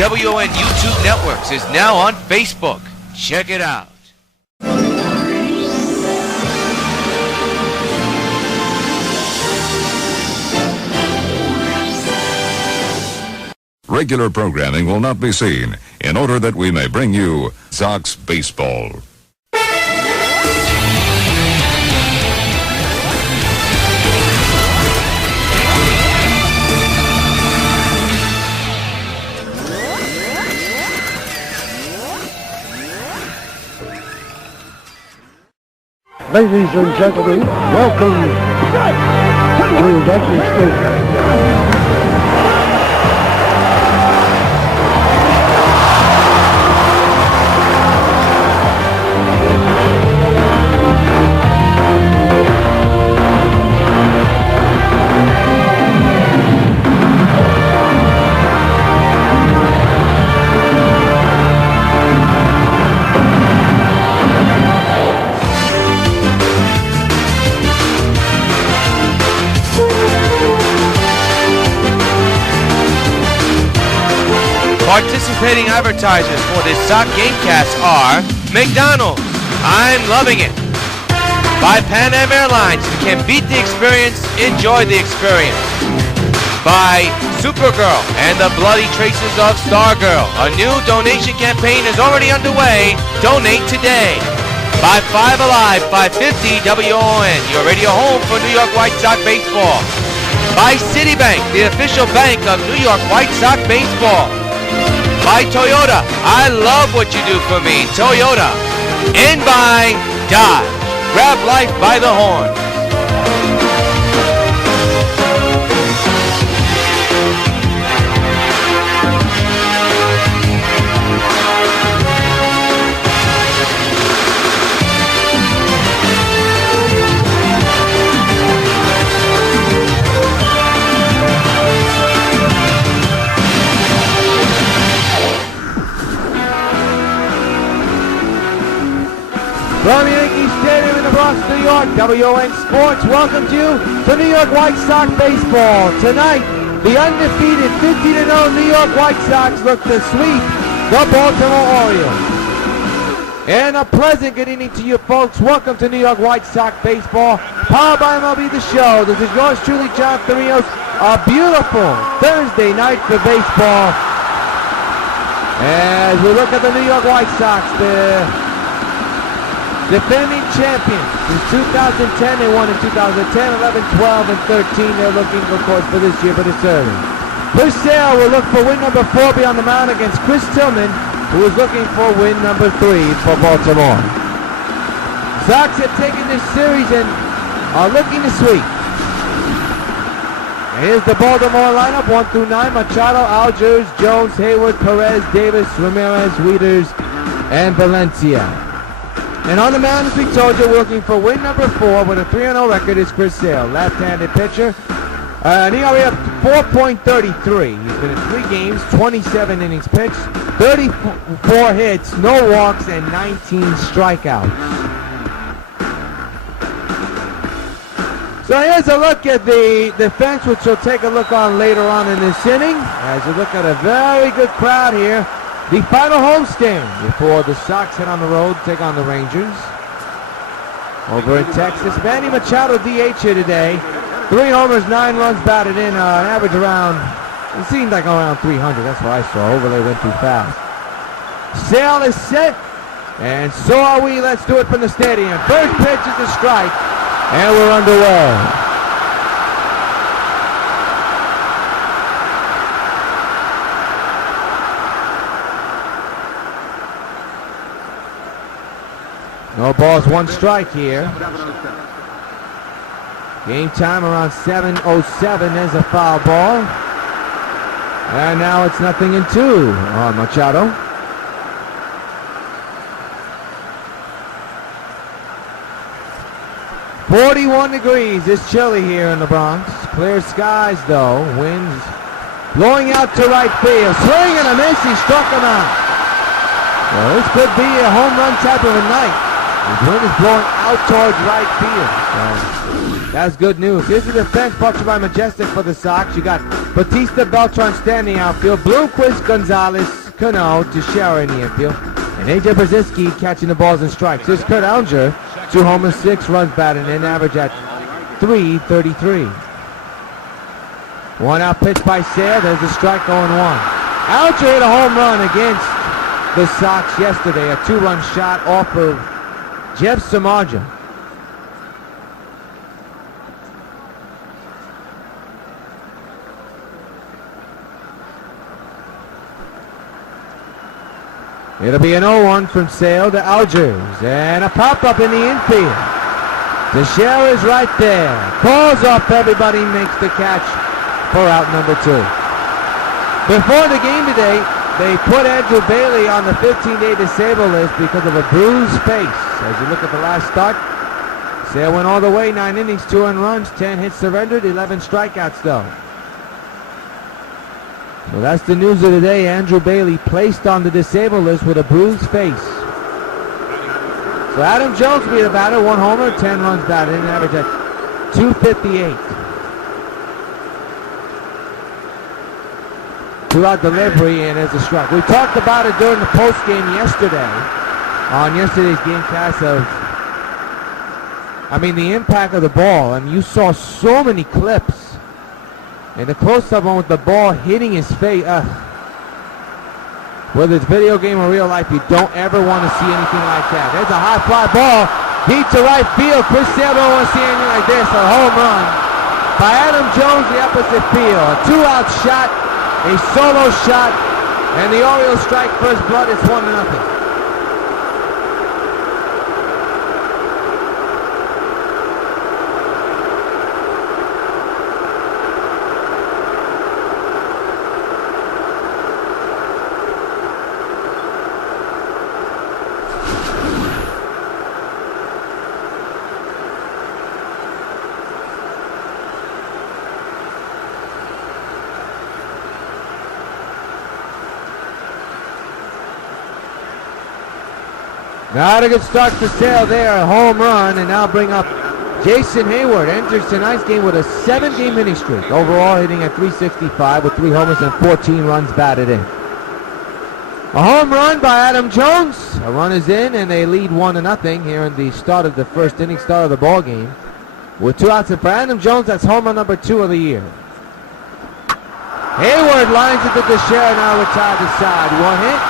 WON YouTube Networks is now on Facebook. Check it out. Regular programming will not be seen in order that we may bring you Sox baseball. Ladies and gentlemen, welcome to Dusty Station. Participating advertisers for this Sox Gamecast are McDonald's, I'm loving it. By Pan Am Airlines, you can beat the experience, enjoy the experience. By Supergirl and the Bloody Traces of Stargirl, a new donation campaign is already underway. Donate today. By 5 Alive, 550 WON, your radio home for New York White Sox baseball. By Citibank, the official bank of New York White Sox baseball. By Toyota, I love what you do for me, Toyota. And by Dodge, grab life by the horn. From Yankee Stadium in the Bronx, New York, WON Sports welcomes you to New York White Sox baseball. Tonight, the undefeated 15-0 New York White Sox look to sweep the Baltimore Orioles. And a pleasant good evening to you folks. Welcome to New York White Sox baseball, powered by MLB The Show. This is yours truly, Jonathan Rios. A beautiful Thursday night for baseball. As we look at the New York White Sox, the defending champions. Since 2010, they won in 2010, 11, 12, and 13. They're looking, of course, for this year, but it's early. Chris Sale will look for win number 4 beyond the mound against Chris Tillman, who is looking for win number 3 for Baltimore. Sox have taken this series and are looking to sweep. And here's the Baltimore lineup, 1 through 9. Machado, Algiers, Jones, Hayward, Perez, Davis, Ramirez, Wieters, and Valencia. And on the mound, as we told you, we're looking for win number 4 with a 3-0 record is Chris Sale, left-handed pitcher. An ERA of 4.33. He's been in 3 games, 27 innings pitched, 34 hits, no walks, and 19 strikeouts. So here's a look at the defense, which we'll take a look on later on in this inning. As we look at a very good crowd here. The final homestand before the Sox head on the road, take on the Rangers. Over in Texas, Manny Machado DH here today. 3 homers, 9 runs batted in, an average around, it seemed like around 300. That's what I saw. Overlay went too fast. Sale is set, and so are we. Let's do it from the stadium. First pitch is a strike, and we're underway. No balls, 1 strike here. Game time around 7:07. There's a foul ball. And now it's 0-2 on Machado. "41 degrees. It's chilly here in the Bronx. Clear skies though. Winds blowing out to right field. Swing and a miss. He struck him out. Well, this could be a home run type of a night. The wind is blowing out towards right field. So that's good news. Here's the defense brought to you by Majestic for the Sox. You got Batista, Beltran, Stanley outfield. Bloomquist, Gonzalez, Cano, Teixeira in the infield. And A.J. Brzezinski catching the balls and strikes. Here's Kurt Alger, 2 homers, 6 runs batted in, average at .333. 1 out pitch by Sale. There's a strike, 0-1. Alger hit a home run against the Sox yesterday. A 2-run shot off of Jeff Samardzija. It'll be an 0-1 from Sale to Algers. And a pop-up in the infield. Teixeira is right there. Calls off everybody, makes the catch for out number 2. Before the game today, they put Andrew Bailey on the 15-day disabled list because of a bruised face. As you look at the last start, Sale went all the way, 9 innings, 2 earned runs, 10 hits surrendered, 11 strikeouts though. So that's the news of the day. Andrew Bailey placed on the disabled list with a bruised face. So Adam Jones will be the batter, 1 homer, 10 runs batted in, average at .258. 2-out delivery, and there's a strike. We talked about it during the post game yesterday, on yesterday's GameCast the impact of the ball. You saw so many clips. And the close-up one with the ball hitting his face. Whether it's video game or real life, you don't ever want to see anything like that. There's a high fly ball. Deep to right field. Chris Sale don't want to see anything like this. A home run by Adam Jones, the opposite field. A 2-out shot. A solo shot. And the Orioles strike first blood. It's 1-0. Not a good start for Sale there, a home run, and now bring up Jason Hayward. Enters tonight's game with a 7-game hitting streak. Overall hitting at .365 with 3 homers and 14 runs batted in. A home run by Adam Jones. A run is in, and they lead 1-0 here in the start of the first inning, start of the ball game. With 2 outs, and for Adam Jones, that's home run number 2 of the year. Hayward lines it to Teixeira, now retired to side. 1 hit.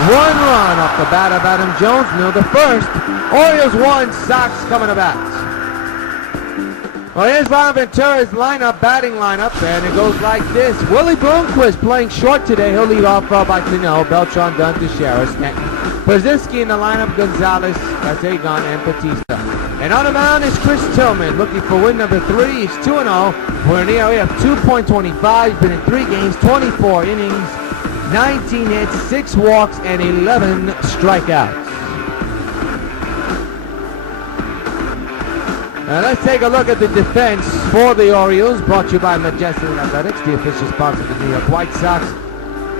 1 run off the bat of Adam Jones, 0 the first. Orioles 1, Sox coming to bat. Well, here's Bonaventura's batting lineup, and it goes like this. Willie Bloomquist playing short today. He'll lead off by Cano, Beltran, Dunn, Teixeira, Stanton. Brzezinski in the lineup, Gonzalez, Agon, and Batista. And on the mound is Chris Tillman, looking for win number 3. He's 2-0. We're in the area of 2.25. He's been in 3 games, 24 innings. 19 hits, 6 walks, and 11 strikeouts. Now let's take a look at the defense for the Orioles, brought to you by Majestic Athletics, the official sponsor of the New York White Sox,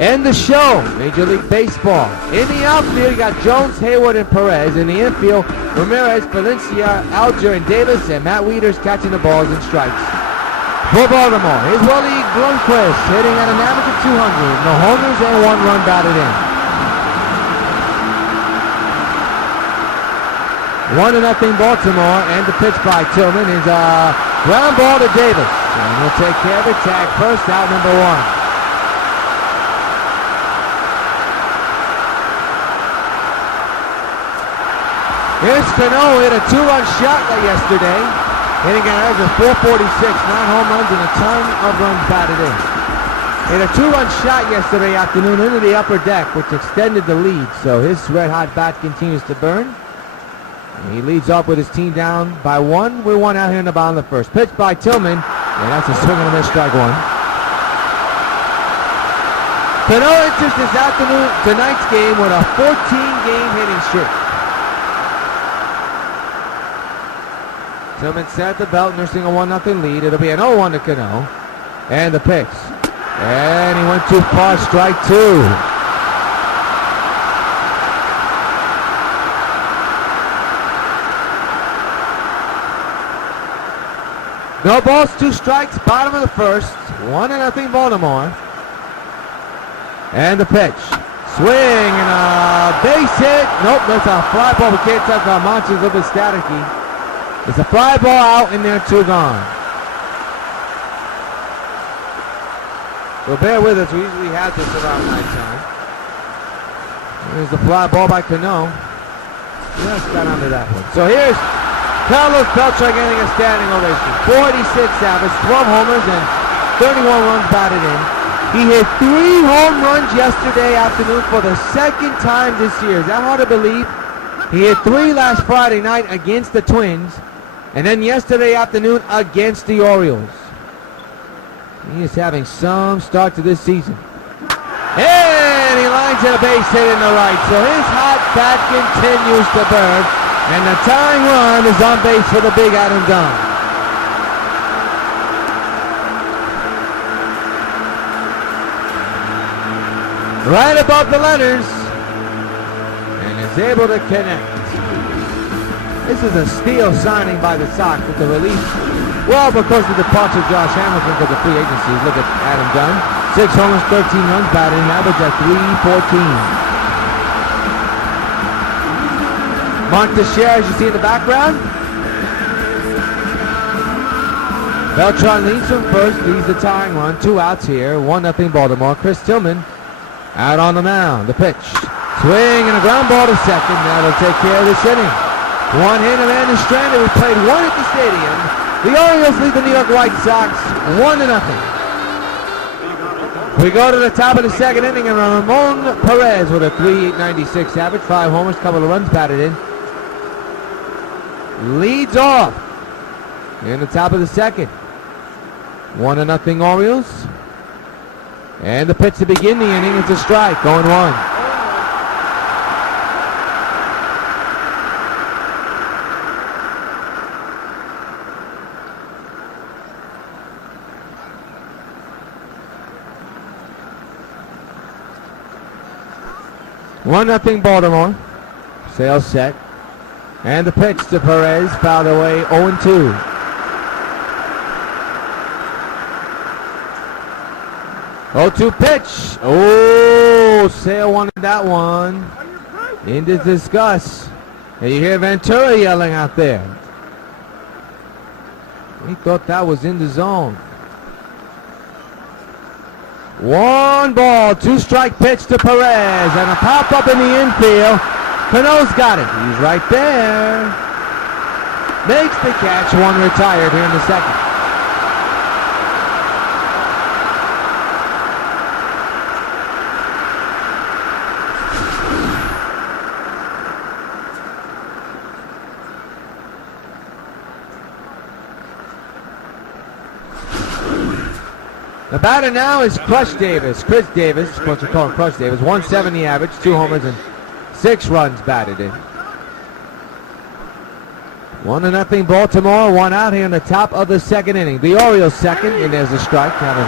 and the show, Major League Baseball. In the outfield, you got Jones, Hayward, and Perez. In the infield, Ramirez, Valencia, Alger, and Davis, and Matt Wieters catching the balls and strikes. For Baltimore, here's Willie Bloomquist hitting at an average of 200. No homers and 1 run batted in. 1-0 Baltimore, and the pitch by Tillman is a ground ball to Davis. And we'll take care of it. Tag first, out number 1. Here's Cano, hit a 2-run shot yesterday. Hitting an average of 446, 9 home runs and a ton of runs batted in. Hit a 2-run shot yesterday afternoon into the upper deck, which extended the lead. So his red-hot bat continues to burn. And he leads off with his team down by 1. We're 1 out here in the bottom of the first. Pitch by Tillman, and that's a swing and a miss, strike 1. Cano enters tonight's game with a 14-game hitting streak. Tillman set the belt, nursing a 1-0 lead. It'll be an 0-1 to Cano. And the pitch. And he went too far, strike 2. No balls, 2 strikes, bottom of the first. 1-0 Baltimore. And the pitch. Swing and a base hit. Nope, that's a fly ball. We can't touch our monsters, a little bit staticky. It's a fly ball out and there, 2 gone. So bear with us, we usually have this around nighttime. There's the fly ball by Cano. Just got under that one. So here's Carlos Beltran getting a standing ovation. 46 average, 12 homers, and 31 runs batted in. He hit 3 home runs yesterday afternoon for the 2nd time this year. Is that hard to believe? He hit 3 last Friday night against the Twins, and then yesterday afternoon against the Orioles. He is having some start to this season. And he lines at a base hit in the right. So his hot bat continues to burn. And the tying run is on base for the big Adam Dunn. Right above the letters. And is able to connect. This is a steal signing by the Sox with the release. Well, because of the departure of Josh Hamilton to the free agency. Look at Adam Dunn. 6 homers, 13 runs batted in, average at .314. Mark Teixeira, as you see in the background. Beltran leads from first, leads the tying run. 2 outs here, 1-0 Baltimore. Chris Tillman out on the mound. The pitch. Swing and a ground ball to second. That'll take care of this inning. 1 hit, a man is stranded. We played 1 at the stadium. The Orioles lead the New York White Sox 1-0. We go to the top of the 2nd inning, and Ramon Perez with a .396 average, 5 homers, couple of runs batted in. Leads off in the top of the 2nd. 1-0 Orioles. And the pitch to begin the inning is a strike, going 1. One nothing Baltimore. Sale set. And the pitch to Perez, fouled away, 0-2. Oh, 0-2 pitch. Oh, Sale wanted that one. Into disgust. And you hear Ventura yelling out there. He thought that was in the zone. 1 ball, 2 strike pitch to Perez, and a pop up in the infield. Cano's got it. He's right there. Makes the catch. 1 retired here in the 2nd. The batter now is Chris Davis, supposed to call him Crush Davis. 170 average, 2 homers, and 6 runs batted in. 1-0 Baltimore, 1 out here in the top of the 2nd inning. The Orioles 2nd, and there's a strike. Count is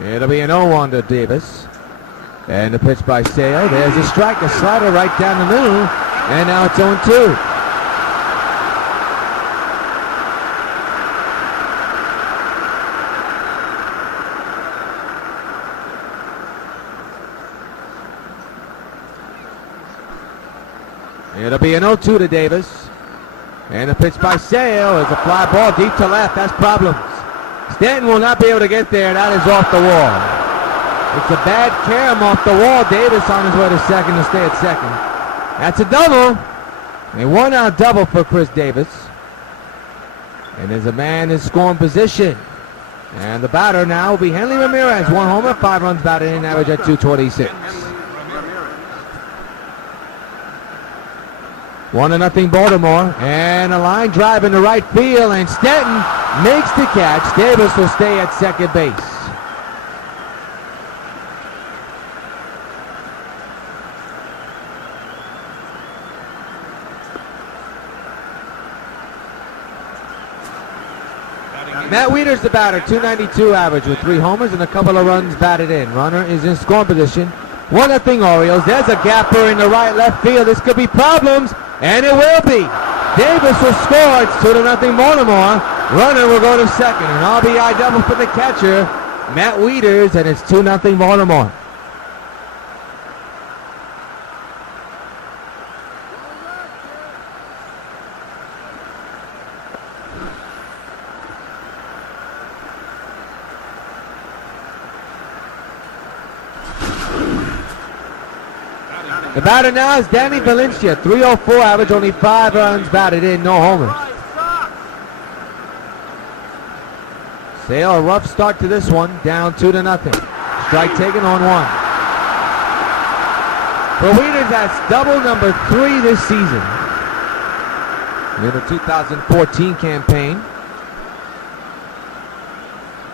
0-1. It'll be an 0-1 to Davis. And the pitch by Sale. There's a strike, a slider right down the middle. And now it's 0-2. It'll be an 0-2 to Davis. And the pitch by Sale is a fly ball deep to left. That's problems. Stanton will not be able to get there. That is off the wall. It's a bad carom off the wall. Davis on his way to 2nd to stay at 2nd. That's a double. A 1-out double for Chris Davis. And there's a man in scoring position. And the batter now will be Henley Ramirez. 1 homer, 5 runs batted in, average at .226. 1-0 Baltimore. And a line drive into right field. And Stanton makes the catch. Davis will stay at 2nd base. Matt Wieters, the batter, 292 average with 3 homers and a couple of runs batted in. Runner is in scoring position. 1-0 Orioles. There's a gapper in the right left field. This could be problems, and it will be. Davis will score. It's 2-0 Baltimore. Runner will go to second. An RBI double for the catcher, Matt Wieters, and it's 2-0 Baltimore. The batter now is Danny Valencia, 304 average, only 5 runs batted in, no homers. Sale, a rough start to this one, down 2-0. Strike taken on 1. For Wieters, that's double number 3 this season. In the 2014 campaign.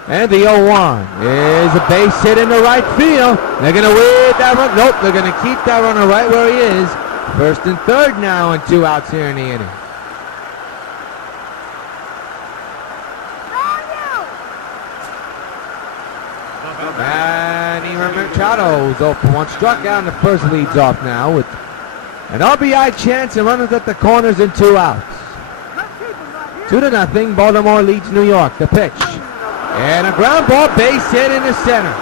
And the 0-1 is a base hit in the right field. They're going to weed that run. Nope, they're going to keep that runner right where he is. First and third now, and 2 outs here in the inning. Manny Machado's 0-1, struck out, and the first leads off now with an RBI chance and runners at the corners and 2 outs. 2-0, Baltimore leads New York. The pitch. And a ground ball, base hit in the center.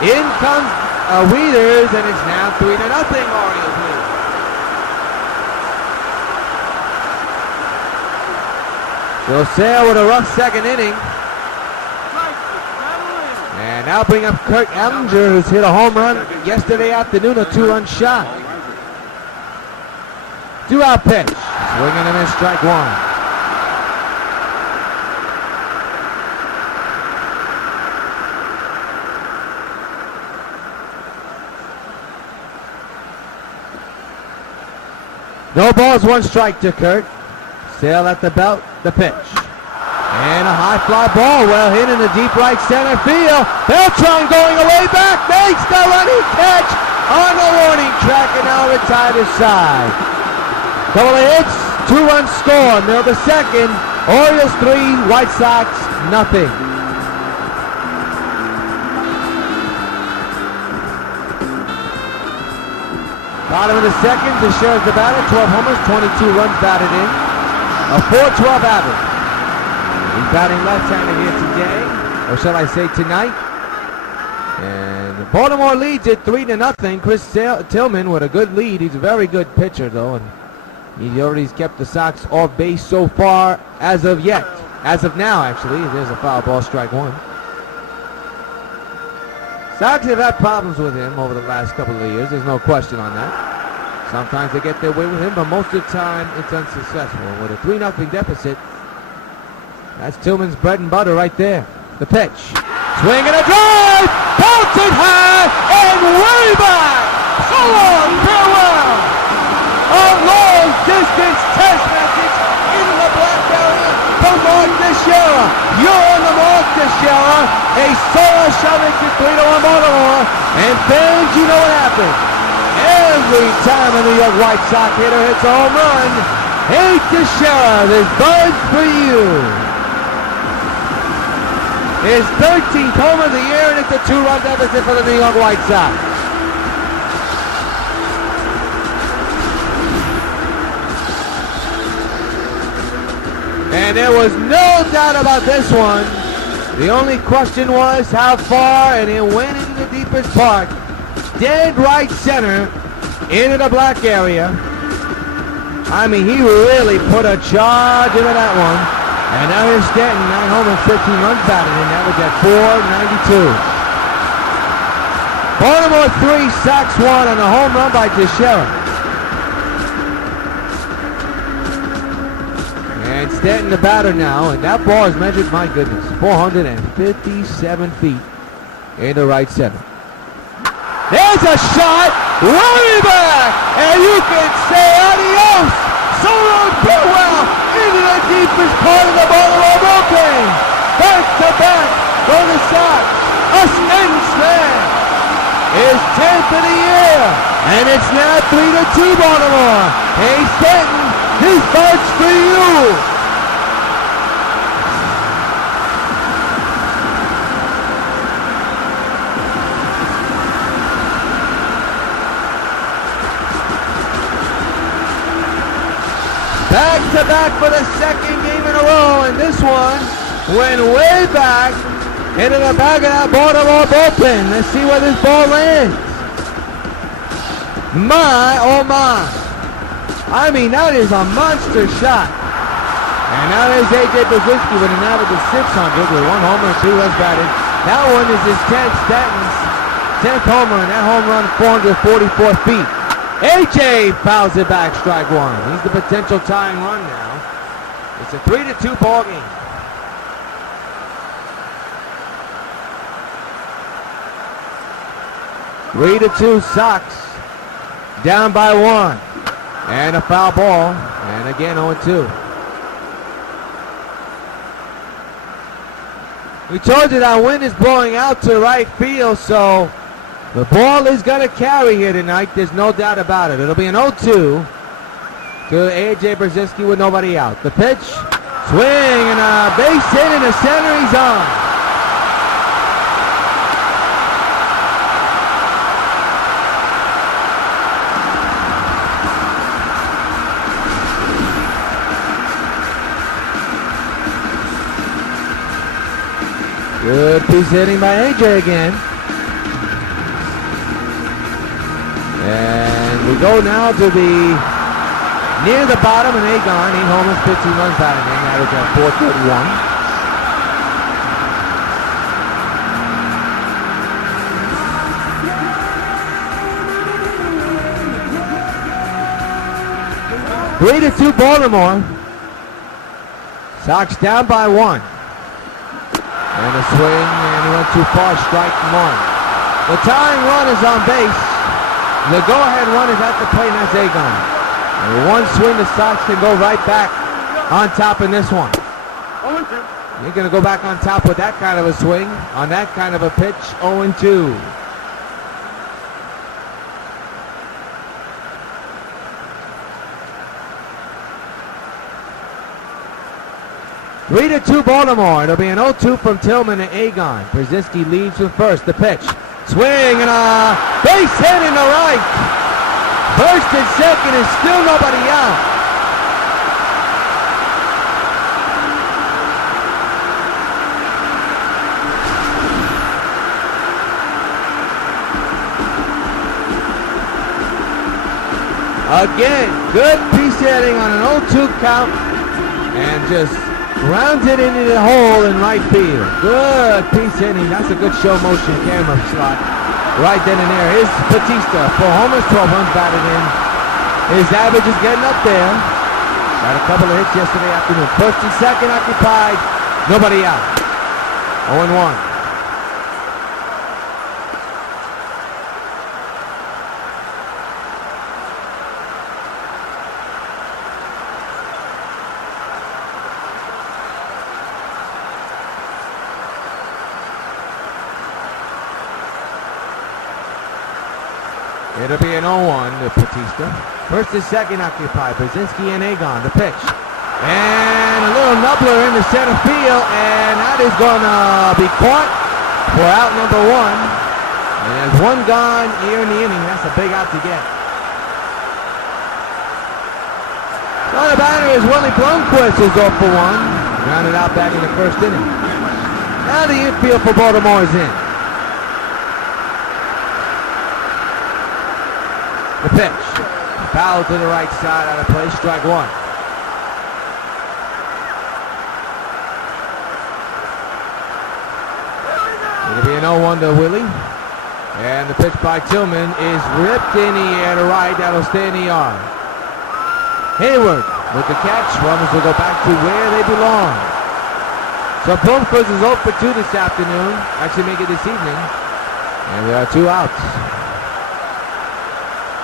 In comes Wieters, and it's now 3-0 Orioles lead. So Sale with a rough second inning. And now bring up Kurt Ellinger, who's hit a home run yesterday afternoon, a 2-run shot. 2-out pitch. Swinging and a miss, strike 1. No balls, 1 strike to Kurt. Sale at the belt, the pitch. And a high fly ball, well hit in the deep right center field. Beltran going away back, makes the running catch on the warning track, and now retired his side. Couple of hits, 2-run score. Mill the second. Orioles 3, White Sox nothing. Bottom of the second, Teixeira's the batter, 12 homers, 22 runs batted in. A .412 average. He's batting left-handed here today, or shall I say tonight. And Baltimore leads it 3-0. Chris Tillman with a good lead. He's a very good pitcher, though, and he already kept the Sox off base so far as of yet. As of now, actually. There's a foul ball, strike 1. Sox have had problems with him over the last couple of years. There's no question on that. Sometimes they get their way with him, but most of the time it's unsuccessful. With a 3-0 deficit, that's Tillman's bread and butter right there. The pitch. Swing and a drive! Bolted high and way back! So long, farewell! A long-distance test message into the black area from Mark Teixeira. You're on the mark, Teixeira. A solo shot makes it 3-1 Baltimore. And fans, you know what happened. Every time a New York White Sox hitter hits a home run, hey Teixeira, there's buzz for you. His 13th home of the year, and it's a 2-run deficit for the New York White Sox. And there was no doubt about this one. The only question was how far, and it went into the deepest part. Dead right center into the black area. I mean, he really put a charge into that one. And now here's Stanton, 9 homers, 15 runs batted in, average at .492. Baltimore 3, Sox 1 on a home run by Teixeira. And Stanton the batter now, and that ball is measured, my goodness, 457 feet into right center. There's a shot, way back, and you can say adios, so long, farewell, into the deepest part of the Baltimore bullpen. Back to back for the Sox. Us-end slam is 10th of the year, and it's now 3-2 Baltimore. Hey Stanton, his bird's for you. Back-to-back for the second game in a row, and this one went way back into the back of that Baltimore bullpen. Let's see where this ball lands. My, oh my. I mean, that is a monster shot. And now there's A.J. Brzezinski with an average of 600 with 1 homer and 2 runs batted. That one is his 10th homer, and that home run 444 feet. A.J. fouls it back, strike one. He's the potential tying run now. It's a 3-2 ball game. Three to 2 Sox. Down by 1. And a foul ball. And again 0-2. We told you that wind is blowing out to right field, so the ball is going to carry here tonight. There's no doubt about it. It'll be an 0-2 to A.J. Brzezinski with nobody out. The pitch, swing, and a base hit in the center. He's on. Good piece hitting by A.J. again. And we go now to the near the bottom, and Agon, 8 homers, 15 runs batted in, average at .431. Three to 2 Baltimore. Sox down by 1. And a swing, and he went too far, strike 1. The tying run is on base. The go-ahead run is at the plate, and that's Agon. And with one swing, the Sox can go right back on top in this one. You're going to go back on top with that kind of a swing, on that kind of a pitch, 0-2. Three to 2 Baltimore. It'll be an 0-2 from Tillman to Agon. Brzezinski leads with first. The pitch. Swing and a base hit in the right. First and second is still nobody out. Again, good piece hitting on an 0-2 count and just rounds it into the hole in right field. Good piece hitting. That's a good show motion camera slot. Right then and there. Here's Batista. 4 homers, 12 runs batted in. His average is getting up there. Got a couple of hits yesterday afternoon. First and second occupied. Nobody out. 0-1. It'll be an 0-1 to Batista. First and second occupied. Brzezinski and Agon. The pitch. And a little nubbler in the center field. And that is going to be caught for out number 1. And there's one gone here in the inning. That's a big out to get. So the batter is Willie Blomquist, who's off for 1. Grounded out back in the first inning. Now the infield for Baltimore is in. The pitch. Foul to the right side out of play. Strike 1. It'll be an 0-1 to Willie. And the pitch by Tillman is ripped in the air to right. That'll stay in the yard. Hayward with the catch. Runners will go back to where they belong. So Blomquist is 0 for 2 this afternoon. Actually make it this evening. And there are 2 outs.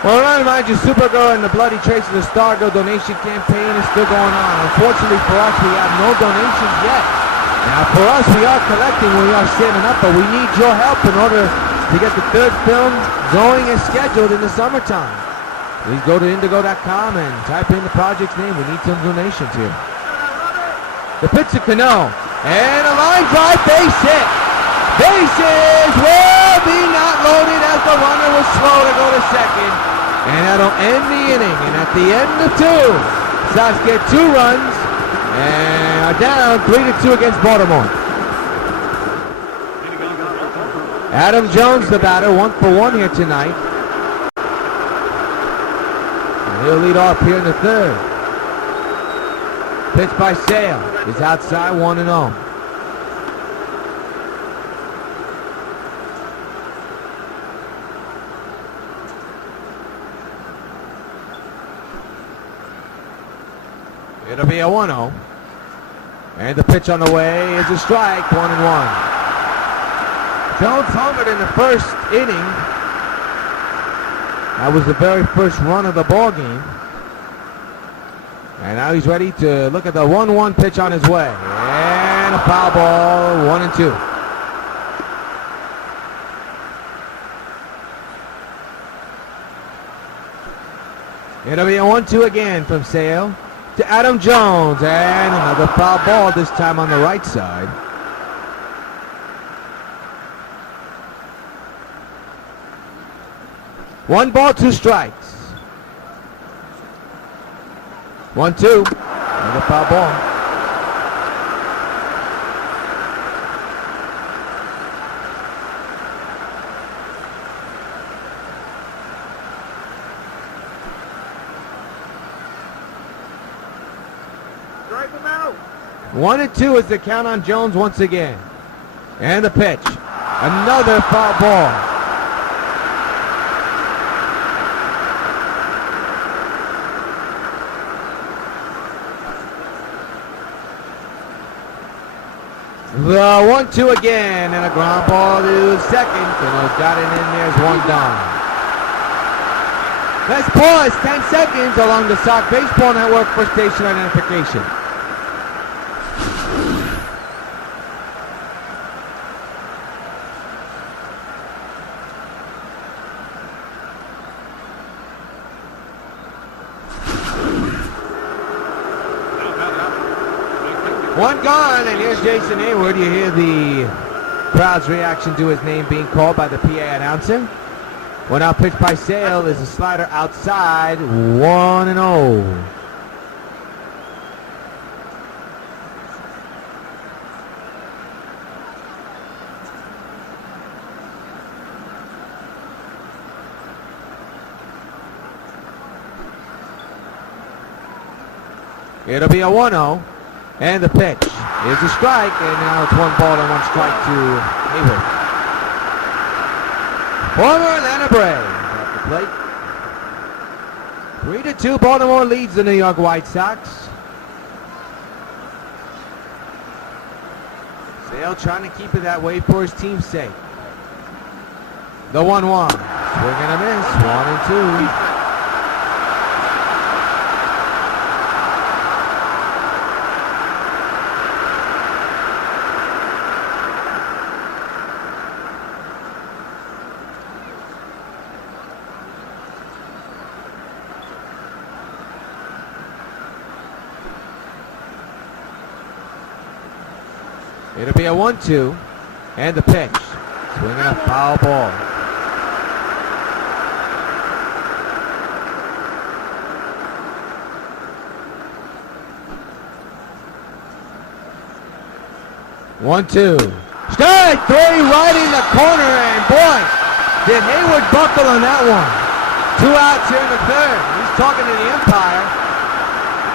Well, I remind you, Supergirl and the Bloody Trace of the Stargirl donation campaign is still going on. Unfortunately for us, we have no donations yet. Now, for us, we are collecting, we are saving up, but we need your help in order to get the 3rd film going as scheduled in the summertime. Please go to Indigo.com and type in the project's name. We need some donations here. The pitch to Cano. And a line drive, base hit. Bases will be not loaded as the runner was slow to go to second. And that'll end the inning. And at the end of 2, Sox get 2 runs and are down 3-2 against Baltimore. Adam Jones, the batter, 1 for 1 here tonight. And he'll lead off here in the 3rd. Pitch by Sale is outside, 1-0. It'll be a 1-0. And the pitch on the way is a strike, 1-1. Jones homered in the 1st inning. That was the very first run of the ball game. And now he's ready to look at the 1-1 pitch on his way. And a foul ball, 1-2. It'll be a 1-2 again from Sale to Adam Jones. And another foul ball, this time on the right side. One ball, 2 strikes. 1-2. Another foul ball. Strike him out. 1-2 is the count on Jones once again. And the pitch. Another foul ball. The 1-2 again, and a ground ball to second, and got it in there as 1 down. Let's pause 10 seconds along the Sox Baseball Network for station identification. One gone, and here's Jason Hayward. You hear the crowd's reaction to his name being called by the PA announcer. One out pitch by Sale is a slider outside, 1-0. It'll be a 1-0. And the pitch is a strike, and now it's 1 ball and 1 strike to Hayward. Former Atlanta Braves at the plate. 3-2, Baltimore leads the New York White Sox. Sale trying to keep it that way for his team's sake. The 1-1. Swing and a miss, 1-2. It'll be a 1-2, and the pitch. Swinging a foul ball. One, 2. Strike 3 right in the corner, and boy, did Hayward buckle on that one. 2 outs here in the 3rd. He's talking to the umpire.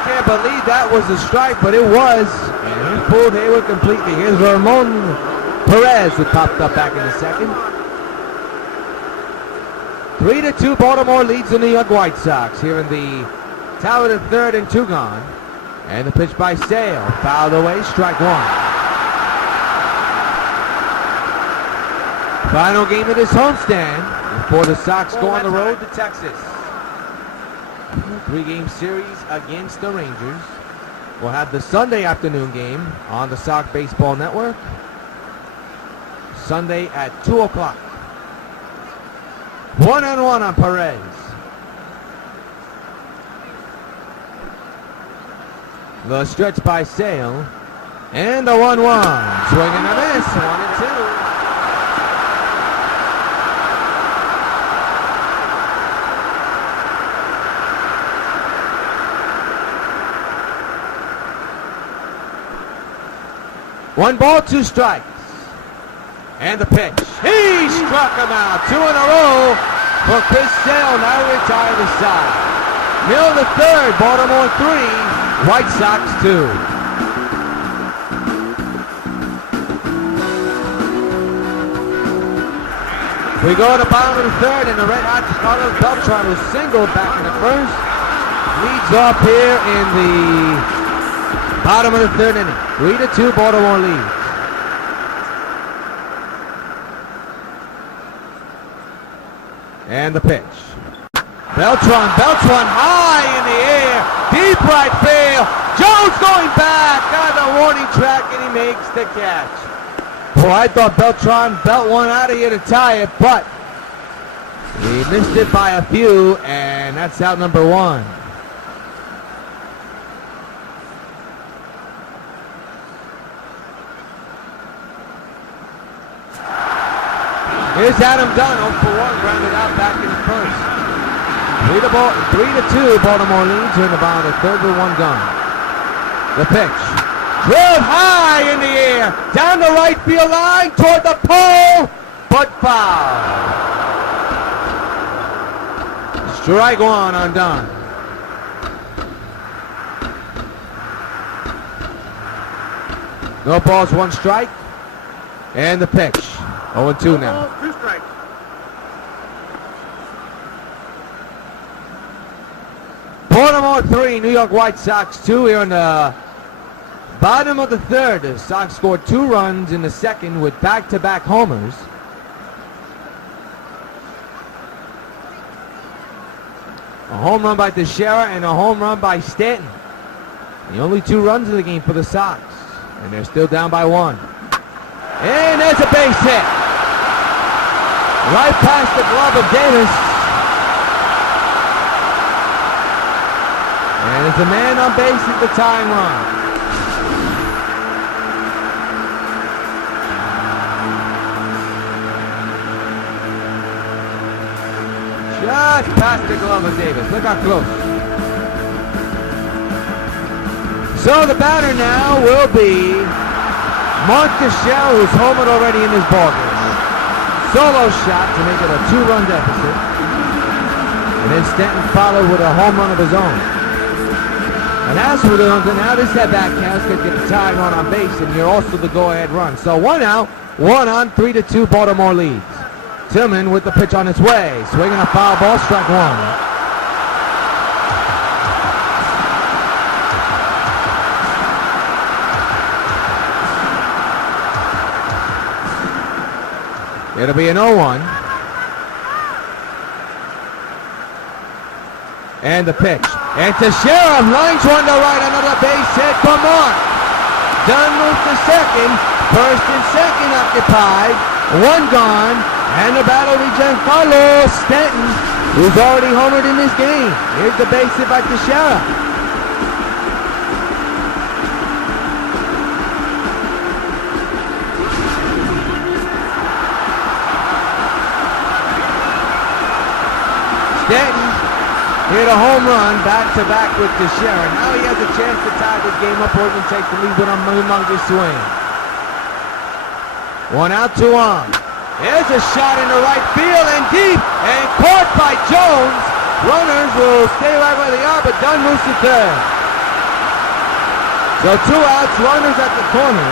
Can't believe that was a strike, but it was. And he pulled Hayward completely. Here's Ramon Perez, who popped up back in the 2nd. 3-2, Baltimore leads the New York White Sox here in the top of the 3rd and 2 gone. And the pitch by Sale, fouled away, strike 1. Final game of this homestand before the Sox go on the road to Texas. 3-game series against the Rangers. We'll have the Sunday afternoon game on the Sox Baseball Network. Sunday at 2 o'clock. 1-1 on Perez. The stretch by Sale. And the 1-1. Swing and a miss. 1-2. 1 ball, 2 strikes. And the pitch. He struck him out. 2 in a row for Chris Sale. Now retire the side. Middle of the third. Baltimore 3. White Sox 2. We go to the bottom of the third, and the Red Hot Carlos Beltran, who singled back in the first, leads off here in the bottom of the third inning. 3-2, Baltimore leads. And the pitch. Beltran high in the air, deep right field. Jones going back on the warning track, and he makes the catch. Well, I thought Beltran belt one out of here to tie it, but he missed it by a few, and that's out number 1. Here's Adam Dunn, 0 for 1, grounded out back in the first. 3-2, Baltimore leads here in the bottom of the third with 1 gone. The pitch. Drilled high in the air, down the right field line, toward the pole, but foul. Strike 1 on Dunn. No balls, 1 strike, and the pitch. 0-2 now. 2 strikes. Baltimore 3, New York White Sox 2 here in the bottom of the third. The Sox scored 2 runs in the second with back-to-back homers. A home run by Teixeira and a home run by Stanton. The only 2 runs in the game for the Sox. And they're still down by 1. And there's a base hit. Right past the glove of Davis. And it's a man on base at the tying run. Just past the glove of Davis. Look how close. So the batter now will be Mark Teixeira, who's homered already in this ballgame. Solo shot to make it a 2-run deficit. And then Stanton followed with a home run of his own. And as for the now this at-bat counts could get the tying run on base, and you're also the go-ahead run. So 1 out, 1 on, 3-2, Baltimore leads. Tillman with the pitch on its way. Swinging a foul ball, strike 1. It'll be an 0-1. And the pitch. And Teixeira lines one to right, another base hit. Come on. Dunn moves to second. First and second occupied. 1 gone. And the battle returns Carlos Stanton, who's already homered in this game. Here's the base hit by Teixeira. Stanton hit a home run back-to-back with Teixeira. Now he has a chance to tie this game up or even take the lead with a humongous swing. 1 out, 2 on. There's a shot in the right field and deep and caught by Jones. Runners will stay right where they are, but Dunn moves to third. So 2 outs, runners at the corner.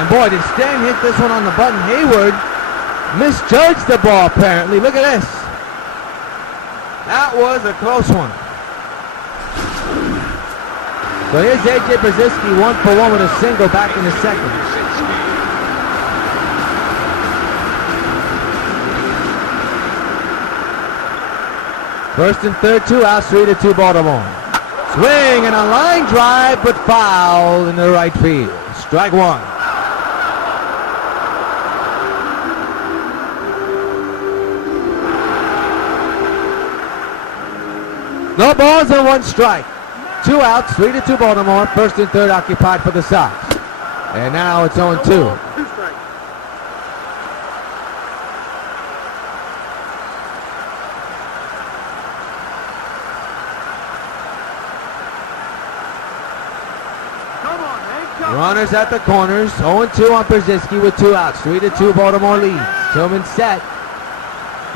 And boy, did Stan hit this one on the button. Hayward misjudged the ball apparently. Look at this. That was a close one. So here's A.J. Brzezinski 1 for 1 with a single back in the second. First and third, 2 outs, 3-2 Baltimore. Swing and a line drive, but foul in the right field. Strike 1. No balls and 1 strike. 2 outs, 3-2 Baltimore. First and third occupied for the Sox. And now it's 0-2. 2 strikes. Runners at the corners. 0-2 on Brzezinski with 2 outs. 3-2 Baltimore leads. Tillman set.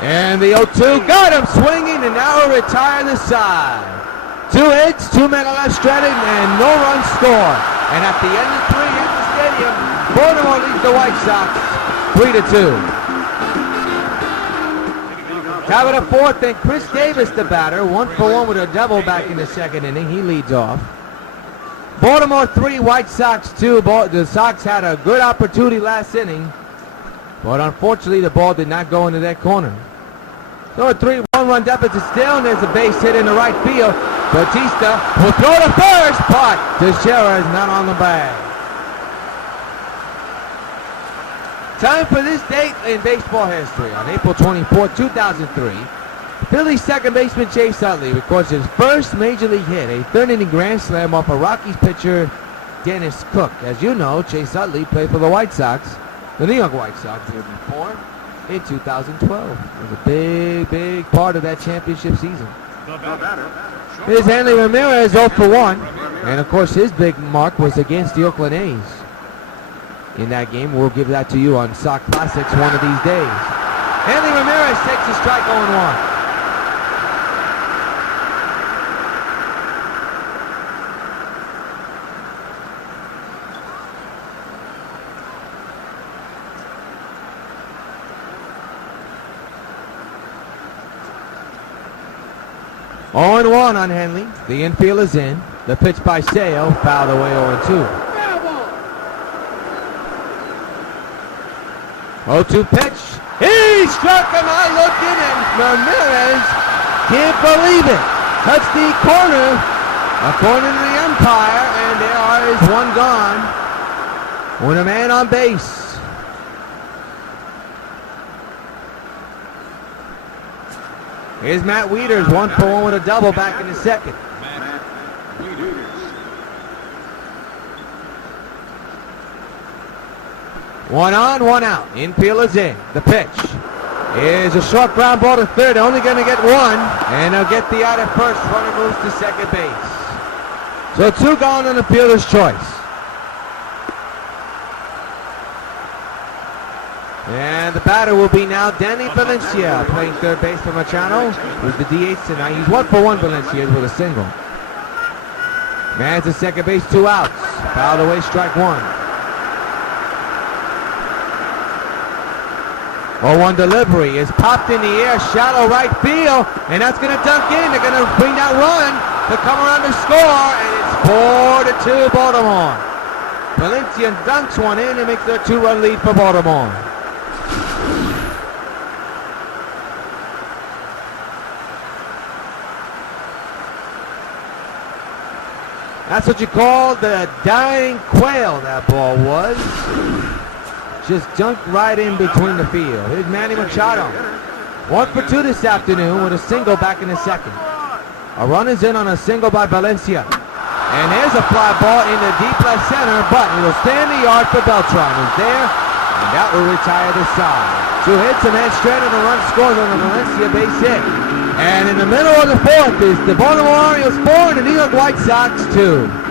And the 0-2 got him swinging and now will retire the side. 2 hits, 2 men on left stranded, and no run scored. And at the end of 3 at the stadium, Baltimore leads the White Sox 3-2. Top of the 4th, and Chris Davis, the batter, 1-for-1 with a double back in the 2nd inning. He leads off. Baltimore 3, White Sox 2. The Sox had a good opportunity last inning, but unfortunately the ball did not go into that corner. So a 3-1-run deficit still, and there's a base hit in the right field. Batista will throw to first, but Teixeira is not on the bag. Time for this date in baseball history. On April 24, 2003, Phillies second baseman Chase Utley records his first major league hit, a 3rd-inning grand slam off a Rockies pitcher, Dennis Cook. As you know, Chase Utley played for the White Sox, the New York White Sox, the year before, in 2012. It was a big, big part of that championship season. Here's Hanley Ramirez 0-for-1, and of course his big mark was against the Oakland A's. In that game, we'll give that to you on Sox Classics one of these days. Hanley Ramirez takes a strike 0-1. 0-1 on Henley. The infield is in. The pitch by Sale, fouled away 0-2. 0-2 pitch. He struck him out looking, and Ramirez can't believe it. Touched the corner, according to the umpire, and there is one gone with a man on base. Here's Matt Wieters, 1-for-1 with a double back in the 2nd. One on, one out. Infield is in. The pitch is a short ground ball to 3rd. Only going to get 1, and they'll get the out at 1st. Runner moves to 2nd base. So 2 gone on the fielder's choice. And the batter will be now Danny Valencia, playing 3rd base for Machado, who's the DH tonight. He's 1-for-1, Valencia, with a single. Man's at 2nd base, 2 outs. Fouled away, strike 1. 0-1 delivery is popped in the air, shallow right field, and that's going to dunk in. They're going to bring that run to come around to score, and it's 4-2 Baltimore. Valencia dunks one in and makes their 2-run lead for Baltimore. That's what you call the dying quail, that ball was. Just jumped right in between the field. Here's Manny Machado. 1-for-2 this afternoon with a single back in the 2nd. A run is in on a single by Valencia. And there's a fly ball in the deep left center, but it'll stay in the yard for Beltran, who's there, and that will retire the side. 2 hits, a man stranded, and a run scores on the Valencia base hit. And in the middle of the 4th is the Baltimore Orioles 4 and the New York White Sox 2.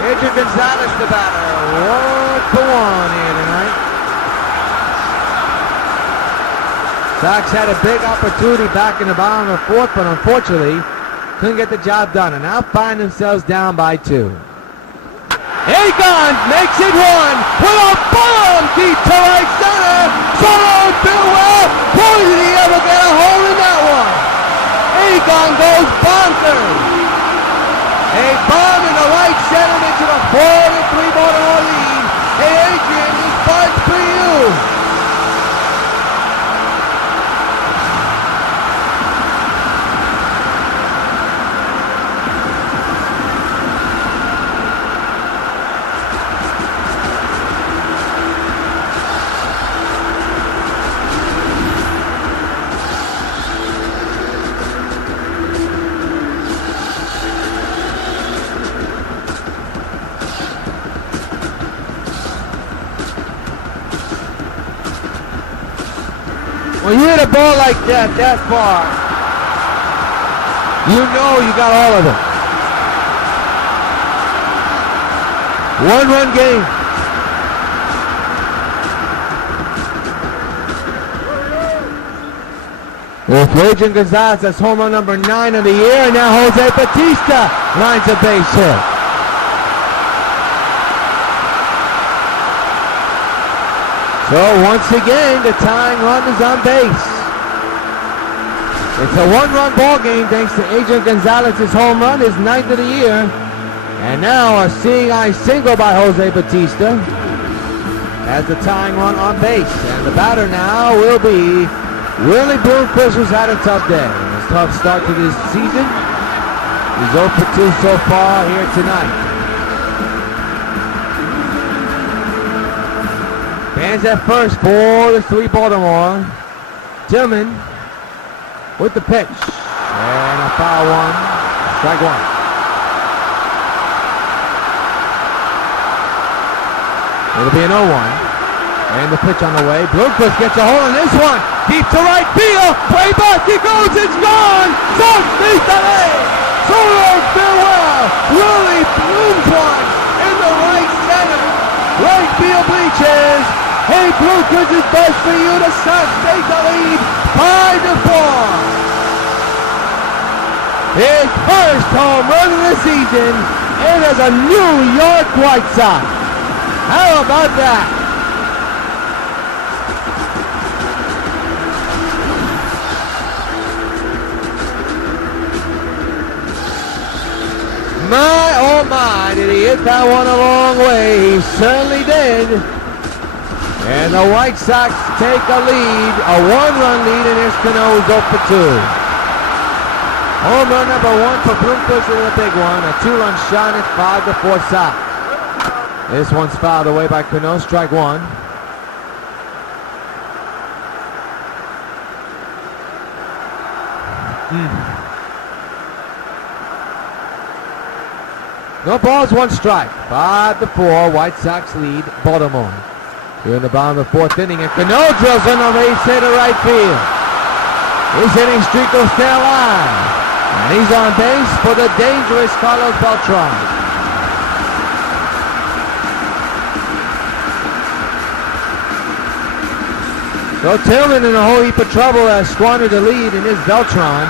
Adrian Gonzalez, the batter. 1-1 here tonight. Sox had a big opportunity back in the bottom of the fourth, but unfortunately couldn't get the job done, and now find themselves down by 2. Egon makes it 1 with a bomb deep to right center. Soto Bilwell. Boy, did he ever get a hole in that one. Egon goes bonkers. A bomb in the right center into the 4-3 Baltimore lead. Hey, Adrian, this part's for you. When you hit a ball like that far, you know you got all of it. 1-1 game. With Adrian Gonzalez, that's home run number 9 of the year, and now Jose Bautista lines a base hit. So once again, the tying run is on base. It's a 1-run ball game thanks to Adrian Gonzalez's home run, his 9th of the year. And now a seeing eye single by Jose Bautista as the tying run on base. And the batter now will be Willie Bloomquist, who's had a tough day. A tough start to this season. He's 0 for 2 so far here tonight. Fans at first for the 3 Baltimore. Tillman with the pitch. And a foul 1. Strike 1. It'll be an 0-1. And the pitch on the way. Bloomquist gets a hold on this one. Deep to right field. Way back he goes. It's gone. Sox beat the lead. Soto farewell. Willie blooms one in the right center. Right field bleachers. Hey, Bloomquist is best for you. The Sox take the lead 5-4. His first home run of the season, and as a New York White Sox. How about that? My, oh my, did he hit that one a long way? He certainly did. And the White Sox take a lead, a 1-run lead, and here's Cano's 0 for 2. Home run number 1 for Bloomquist is a big one, a 2-run shot at 5-4 Sox. This one's fouled away by Cano, strike 1. No balls, 1 strike. 5-4, White Sox lead Baltimore. Here in the bottom of the 4th inning, and Cano drills in a base hit to right field. His hitting streak will stay alive. And he's on base for the dangerous Carlos Beltran. So Tillman in a whole heap of trouble has squandered the lead in his Beltran.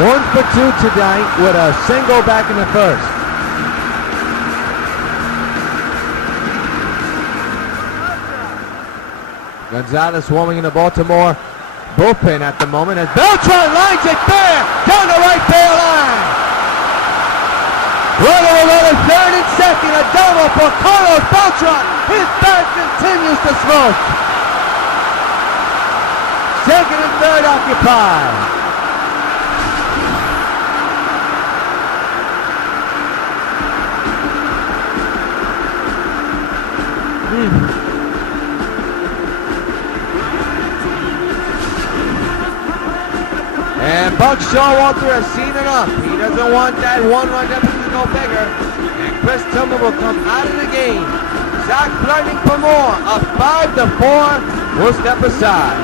1 for 2 tonight with a single back in the first. Gonzalez warming in the Baltimore bullpen at the moment as Beltran lines it fair down the right field line. Runner will go to 3rd and 2nd. A double for Carlos Beltran. His bat continues to smoke. 2nd and 3rd occupied. And Buck Showalter has seen enough. He doesn't want that 1-run deficit to go bigger. And Chris Tillman will come out of the game. Sox running for more. A 5-4 will step aside.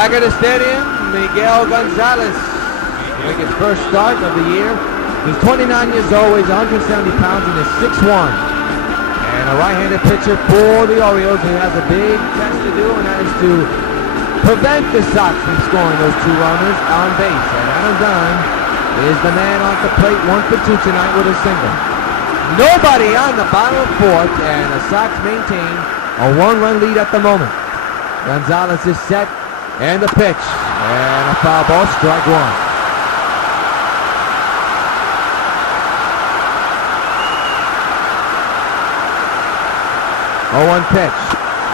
Back at the stadium, Miguel Gonzalez to make his first start of the year. He's 29 years old, weighs 170 pounds, and is 6'1". And a right-handed pitcher for the Orioles who has a big test to do, and that is to prevent the Sox from scoring those 2 runners on base. And Adam Dunn is the man off the plate, 1 for 2 tonight with a single. Nobody on the bottom of 4th, and the Sox maintain a 1-run lead at the moment. Gonzalez is set, and the pitch, and a foul ball, strike 1. 0-1 pitch.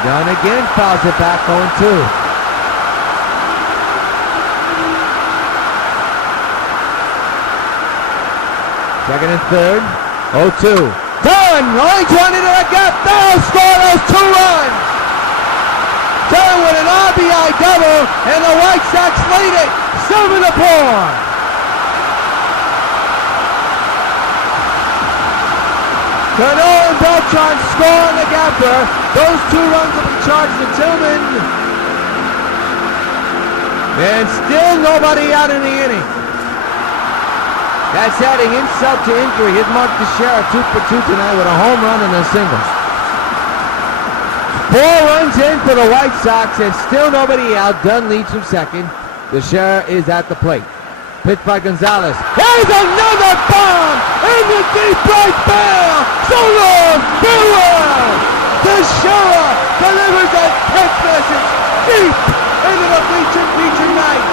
Dunn again fouls it back, 0-2. Second and third, 0-2. Dunn lines one into the gap. They'll score those 2 runs. Dunn with an RBI double, and the White Sox lead it 7-4. Cano and Beltran score on the gapper. Those 2 runs will be charged to Tillman. And still nobody out in the inning. That's adding insult to injury. Here's Mark Teixeira, 2 for 2 tonight with a home run and a single. 4 runs in for the White Sox and still nobody out. Dunn leads from second. Teixeira is at the plate. Pitch by Gonzalez. Here's another bomb in the deep right field. So long, farewell. Teixeira delivers a text message deep into the feature night.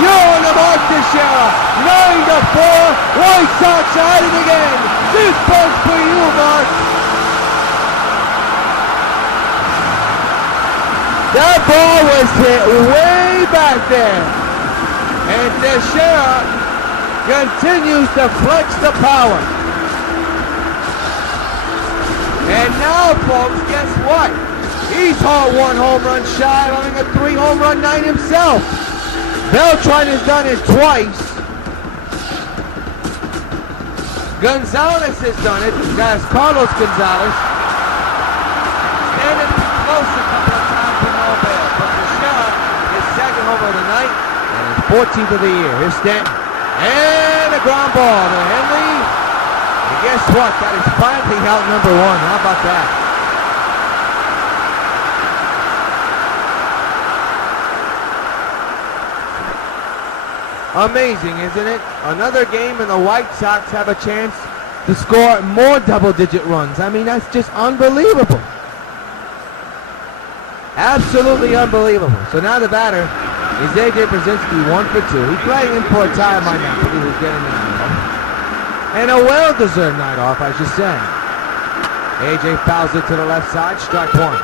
You're on the mark, Teixeira. 9-4. White Sox are at it again. This one's for you, Mark. That ball was hit way back there. And Teixeira continues to flex the power. And now, folks, guess what? He's hauled 1 home run shy of having a 3 home run night himself. Beltran has done it twice. Gonzalez has done it. That's Carlos Gonzalez. Standing close a couple of times with no bail. But Teixeira, his 2nd homer of the night. 14th of the year. Here's Stanton. And a ground ball to Henley. And guess what? That is finally out number 1. How about that? Amazing, isn't it? Another game and the White Sox have a chance to score more double-digit runs. I mean, that's just unbelievable. Absolutely unbelievable. So now the batter is A.J. Brzezinski, 1 for 2. He's playing in for a tie by Napoli, who's getting a night off. And a well-deserved night off, I should say. A.J. fouls it to the left side, strike 1.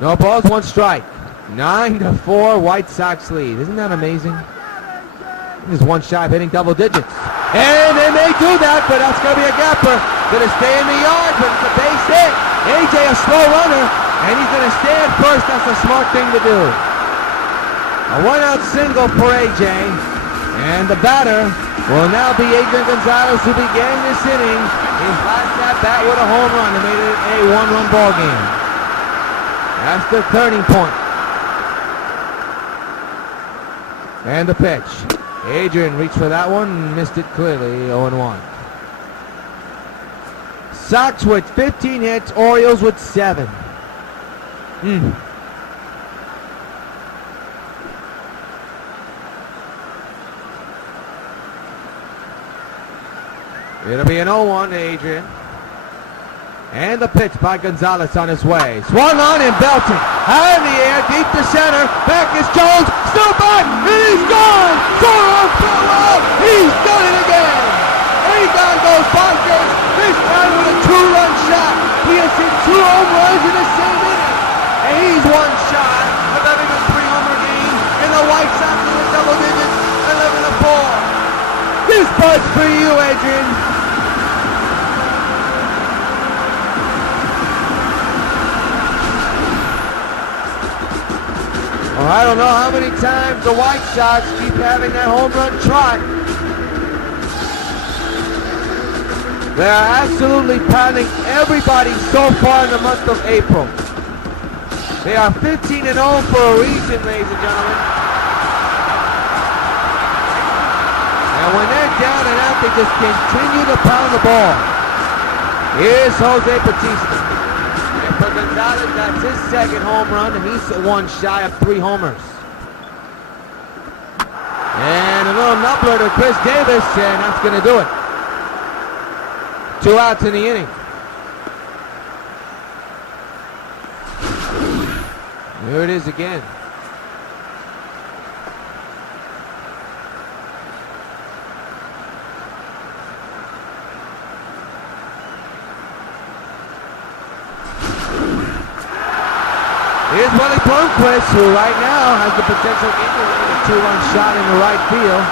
No balls, 1 strike. 9-4, White Sox lead. Isn't that amazing? This is 1 shy of hitting double digits. And they may do that, but that's going to be a gapper. Going to stay in the yard, but it's a base hit. A.J. a slow runner, and he's going to stay at first. That's a smart thing to do. A 1-out single for A.J. And the batter will now be Adrian Gonzalez, who began this inning his last at-bat with a home run and made it a 1-run ball game. That's the turning point. And the pitch. Adrian reached for that one, missed it clearly, 0-1. Sox with 15 hits, Orioles with 7. It'll be an 0-1 to Adrian. And the pitch by Gonzalez on his way. Swung on and belted. High in the air, deep to center. Back is Jones. Still back. And he's gone. Farewell. He's done it again. Egon goes bonkers. This time with a 2-run shot. He has hit 2 home runs in the same inning. And he's 1 shot of having a 3-homer game. And the White Sox in the double digits, 11-4. This part's for you, Adrian. Well, I don't know how many times the White Sox keep having that home run trot. They are absolutely pounding everybody so far in the month of April. They are 15-0 for a reason, ladies and gentlemen. And when they're down and out, they just continue to pound the ball. Here's Jose Bautista. And for Gonzalez, that's his second home run, and he's one shy of 3 homers. And a little nubbler to Chris Davis, and that's going to do it. 2 outs in the inning. There it is again. Here's Willie Blomquist, who right now has the potential to get a 2-run shot in the right field.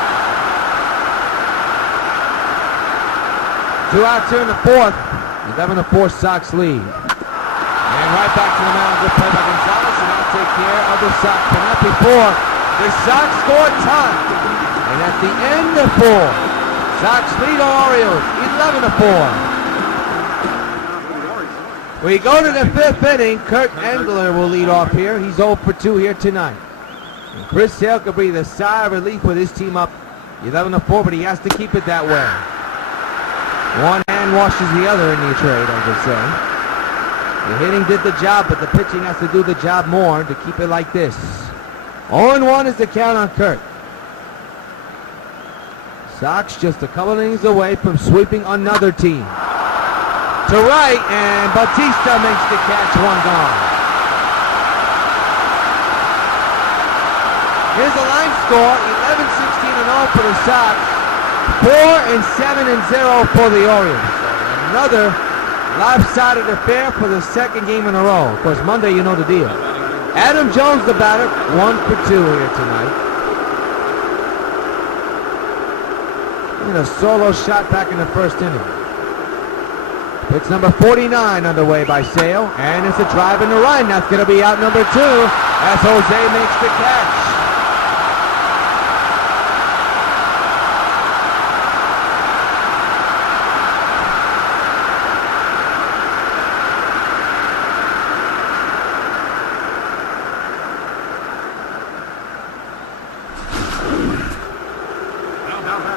2 outs here in the 4th. 11-4 Sox lead. And right back to the mound. Good play by Gonzalez, and that'll take care of the Sox. But not before the Sox score a ton. And at the end of 4, Sox lead Orioles 11-4. We go to the 5th inning. Kurt Engler will lead off here. He's 0 for 2 here tonight. And Chris Sale could breathe a sigh of relief with his team up 11-4, but he has to keep it that way. One hand washes the other in the trade, I would say. The hitting did the job, but the pitching has to do the job more to keep it like this. 0-1 is the count on Kurt. Sox just a couple innings away from sweeping another team. To right, and Bautista makes the catch, 1 gone. Here's the line score, 11-16-0 for the Sox, 4-7-0 for the Orioles. Another lopsided affair for the second game in a row. Of course, Monday, you know the deal. Adam Jones, the batter, 1 for 2 here tonight. And a solo shot back in the 1st inning. Pitch number 49 underway by Sale, and it's a drive in the run. That's going to be out number 2 as Jose makes the catch.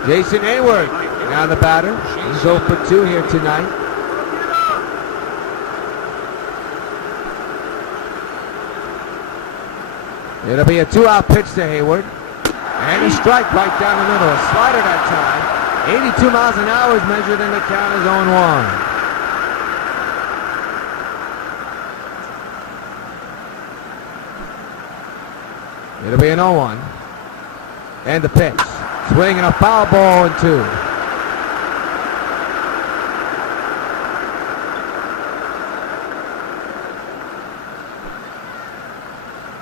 Jason Hayward, now the batter. He's 0 for 2 here tonight. It'll be a 2-out pitch to Hayward. And a strike right down the middle. A slider that time. 82 miles an hour is measured in the count as 0-1. It'll be an 0-1. And the pitch. Swing and a foul ball and 2.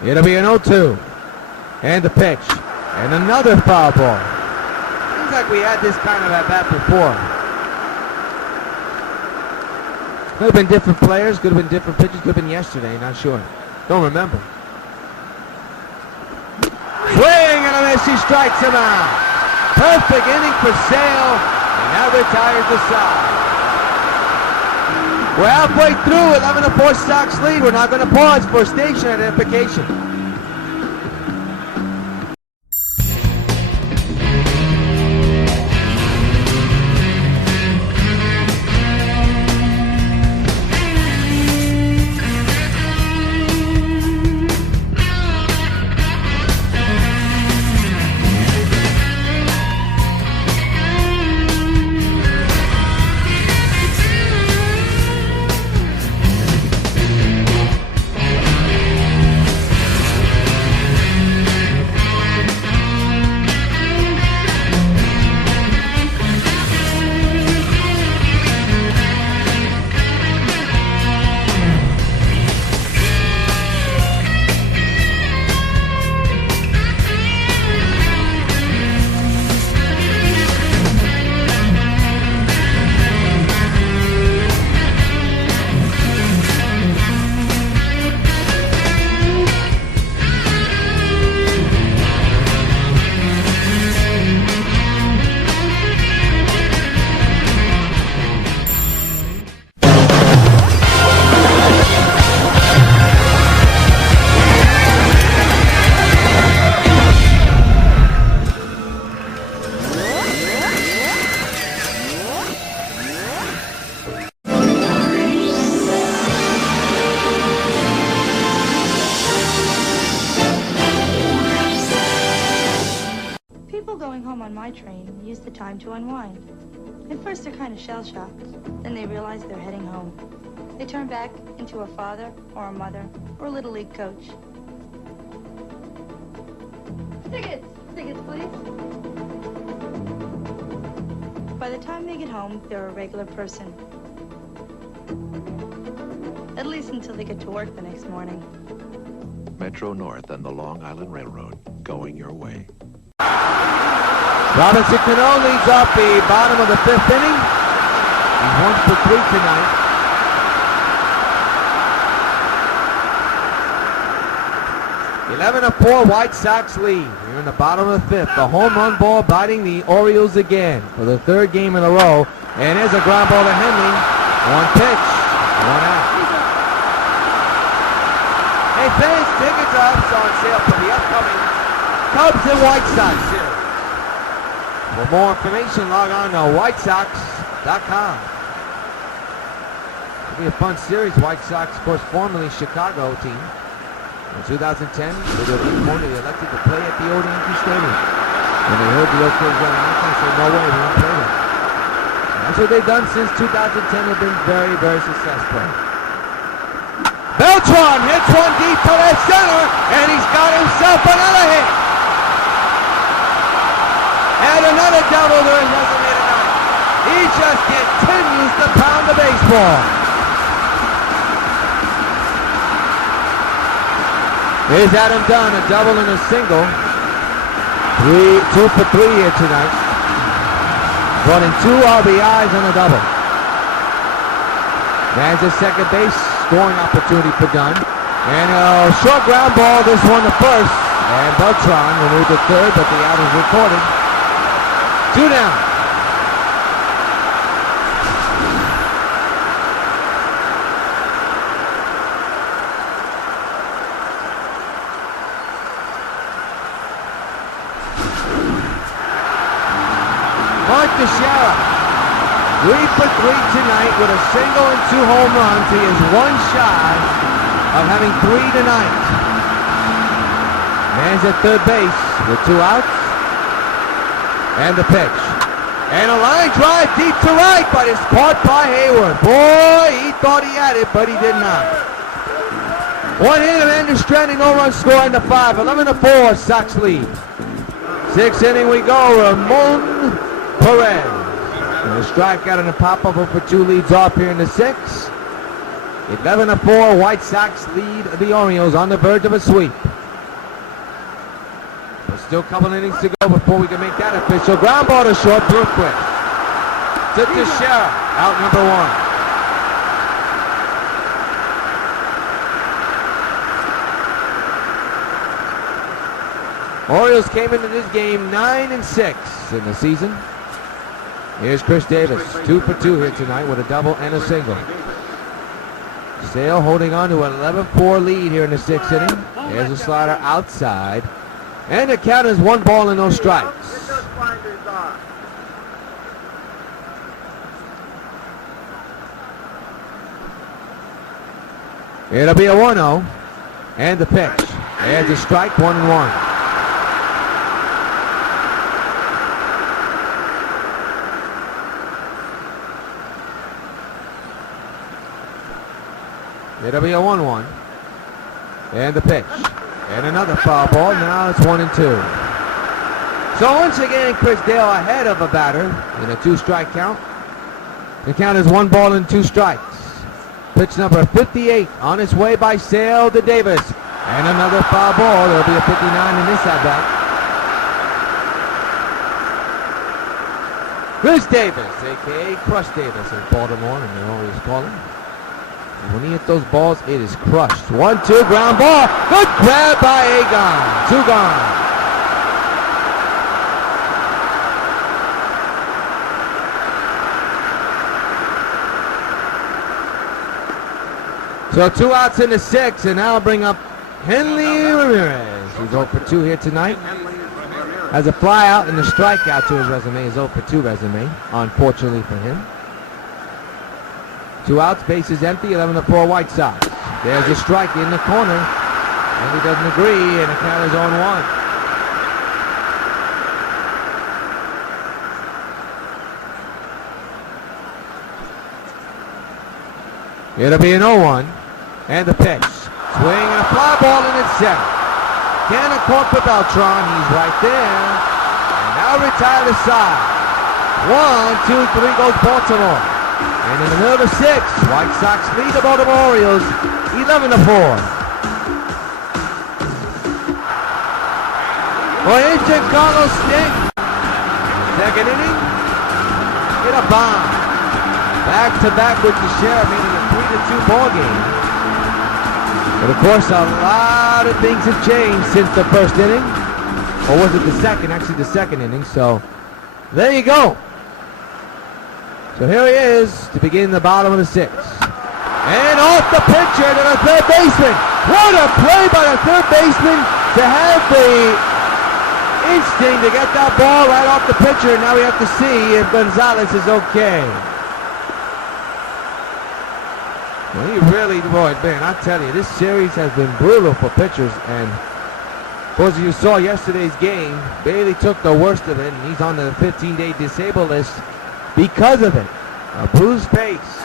It'll be an 0-2. And the pitch. And another foul ball. Seems like we had this kind of at bat before. Could have been different players, could have been different pitches, could have been yesterday, not sure. Don't remember. Swing and a miss, he strikes him out. Perfect inning for Sale, and that retires the side. We're halfway through, 11-4 Sox lead. We're not going to pause for station identification. train and use the time to unwind. At first, they're kind of shell-shocked. Then they realize they're heading home. They turn back into a father or a mother or a Little League coach. Tickets! Tickets, please. By the time they get home, they're a regular person. At least until they get to work the next morning. Metro North and the Long Island Railroad, going your way. Robinson Cano leads off the bottom of the 5th inning. He's 1 for 3 tonight. 11-4 White Sox lead. We're in the bottom of the 5th. The home run ball biting the Orioles again for the 3rd game in a row. And there's a ground ball to Henley. 1 pitch, 1 out. Hey fans, tickets are on sale for the upcoming Cubs and White Sox series. For more information, log on to whitesox.com. It'll be a fun series. White Sox, of course, formerly Chicago team. In 2010, they elected to play at the old Yankee Stadium. When they heard the Oakland was going to they said, no way, we won't play there. And that's what they've done since 2010. They've been very, very successful. Beltran hits one deep to left center, and he's got himself another hit. And another double to his resume tonight. He just continues to pound the baseball. Here's Adam Dunn, a double and a single. 2 for 3 here tonight. Running 2 RBIs on a double. Man's at second base, scoring opportunity for Dunn. And a short ground ball, this one to first. And Beltran will move to third, but the out is recorded. 2 down. Mark Teixeira, 3 for 3 tonight with a single and 2 home runs. He is 1 shy of having 3 tonight. Man's at third base with 2 outs. And the pitch. And a line drive deep to right, but it's caught by Hayward. Boy, he thought he had it, but he did not. 1 hit of Andrew Stranding, no run score in the 5. 11-4, Sox lead. 6th inning we go. Ramon Perez. And a strikeout and a pop-up for 2 leads off here in the 6th. 11-4, White Sox lead the Orioles on the verge of a sweep. There's still a couple innings to go before we can make that official. Ground ball to short, Brookquist. To Teixeira, out number 1. Orioles came into this game 9-6 in the season. Here's Chris Davis, 2 for 2 here tonight with a double and a single. Sale holding on to an 11-4 lead here in the 6th inning. There's a slider outside. And the count is 1 ball and no strikes. It'll be a 1-0. And the pitch. There's a strike, 1-1. It'll be a 1-1. And the pitch. And another foul ball. Now it's 1-2. So once again, Chris Dale ahead of a batter in a 2-strike count. The count is 1 ball and 2 strikes. Pitch number 58 on its way by Sale to Davis. And another foul ball. There'll be a 59 in this at-bat. Chris Davis, a.k.a. Crush Davis in Baltimore, and they always call him. When he hits those balls, it is crushed. 1-2, ground ball. Good grab by Agon. 2 gone. So 2 outs in the 6th, and now bring up Henley Ramirez. He's 0 for 2 here tonight. Has a fly out and a strikeout to his resume. His 0 for 2 resume, unfortunately for him. 2 outs, bases empty, 11-4 White Sox. There's a strike in the corner. And he doesn't agree, and the count is 0-1. It'll be an 0-1. And the pitch. Swing and a fly ball in its center. Cannon caught for Beltran. He's right there. And now retire the side. 1, 2, 3 goes Baltimore. And in the middle of the 6th, White Sox lead the Baltimore Orioles 11-4. Well, here's Giancarlo Stanton. Second inning. Hit a bomb. Back-to-back with the Sheriff, making it a 3-2 ball game. But of course, a lot of things have changed since the first inning. Or was it the second? Actually, the second inning. So, there you go. So here he is to begin the bottom of the 6th. And off the pitcher to the third baseman. What a play by the third baseman to have the instinct to get that ball right off the pitcher. Now we have to see if Gonzalez is okay. Well, he really, boy, man, I tell you, this series has been brutal for pitchers. And of course, you saw yesterday's game, Bailey took the worst of it, and he's on the 15-day disabled list because of it. A bruised face.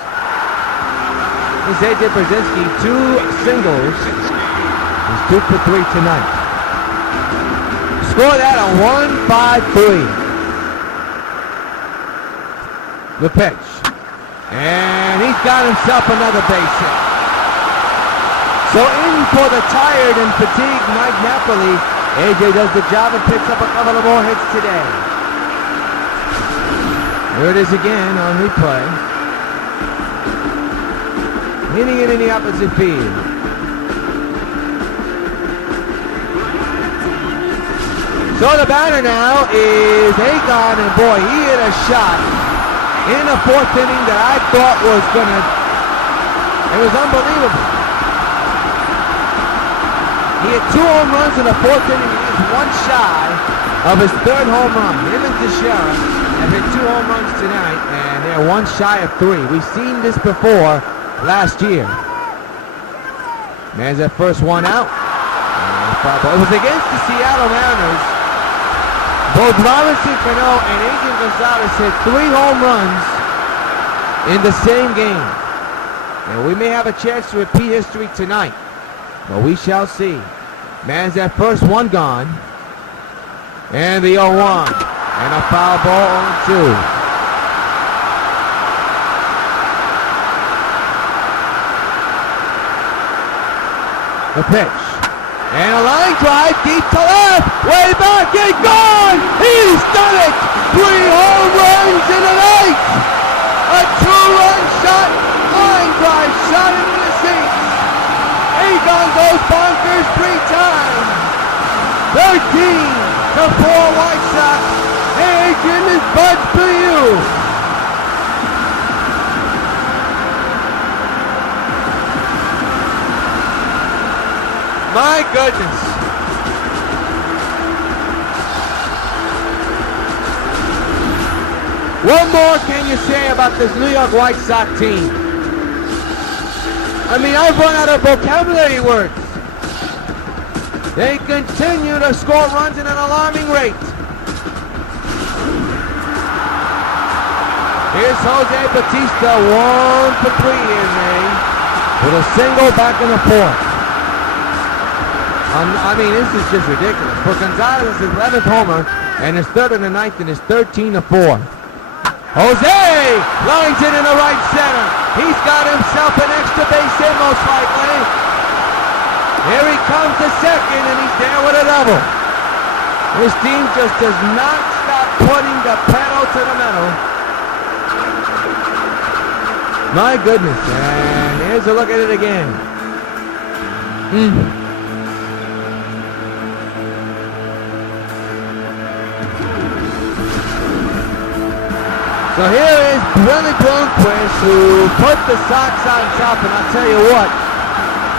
This is A.J. Brzezinski, 2 singles. He's 2 for 3 tonight. Score that on 1-5-3. The pitch. And he's got himself another base hit. So in for the tired and fatigued Mike Napoli. A.J. does the job and picks up a couple of more hits today. Here it is again on replay. Hitting it in the opposite field. So the batter now is Agon, and boy, he hit a shot in the 4th inning that I thought was gonna, it was unbelievable. He hit 2 home runs in the 4th inning. He is 1 shy of his 3rd home run. Him and Teixeira have hit 2 home runs tonight, and they're 1 shy of 3. We've seen this before last year. Man's that first one out. It was against the Seattle Mariners. Both Robinson Cano and Adrian Gonzalez hit 3 home runs in the same game. And we may have a chance to repeat history tonight, but we shall see. Man's that first one gone. And the 0-1. And a foul ball on 2. The pitch. And a line drive deep to left. Way back and gone. He's done it. 3 home runs in a night. A 2-run shot. Line drive shot into the seats. Agon goes bonkers 3 times. 13-4 White Sox. Adrian, this bud's for you. My goodness. What more can you say about this New York White Sox team? I mean, I've run out of vocabulary words. They continue to score runs at an alarming rate. Here's Jose Bautista, 1 for 3 in May, with a single back in the 4th. I mean, this is just ridiculous. For Gonzalez, his 11th homer, and his 3rd in the 9th, and his 13-4. Jose lines it in the right center. He's got himself an extra base hit, most likely. Here he comes to second, and he's there with a double. This team just does not stop putting the pedal to the metal. My goodness, and here's a look at it again. So here is Willie Bloomquist, who put the Sox on top, and I'll tell you what,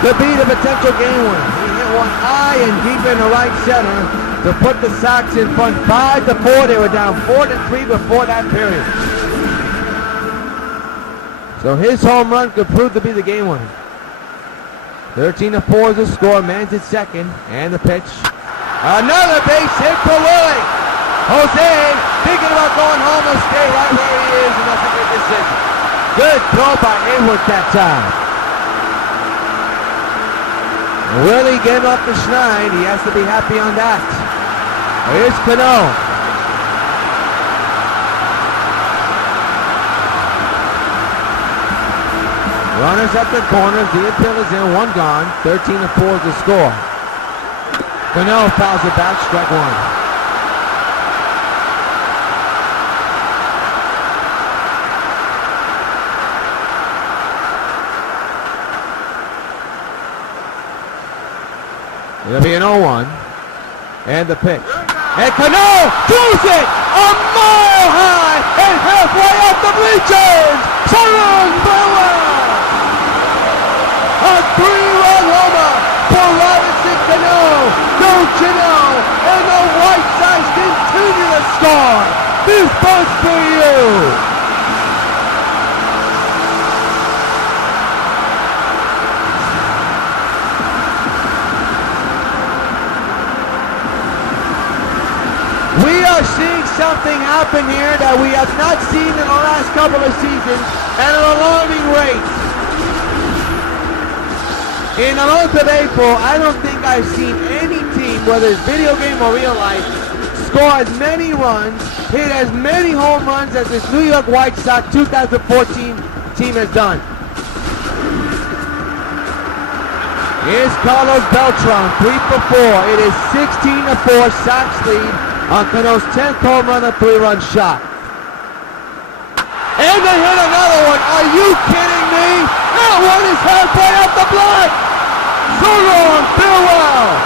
could be the potential game winner. He hit one high and deep in the right center to put the Sox in front 5-4. They were down 4-3 before that period. So his home run could prove to be the game winner. 13-4 is the score. Man's at second, and the pitch. Another base hit for Willie. Jose thinking about going home, will stay right where he is, and that's a good decision. Good throw by Hayward that time. Will he get off the schneid? He has to be happy on that. Here's Cano. Runners at the corners. The infield is in. One gone. 13-4 is the score. Cano fouls it back. Strike one. It'll be an 0-1. And the pitch. And Cano throws it a mile high and halfway up the bleachers. Turn farewell. A 3-run homer for Robinson Cano. Don't you know? And the White Sox continue to score. This one's for you. We are seeing something happen here that we have not seen in the last couple of seasons at an alarming rate. In the month of April, I don't think I've seen any team, whether it's video game or real life, score as many runs, hit as many home runs as this New York White Sox 2014 team has done. Here's Carlos Beltran, 3 for 4. It is 16-4 Sox lead on Cano's 10th home run, a 3-run shot. And they hit another one. Are you kidding me? That one is halfway up the block. So long, farewell.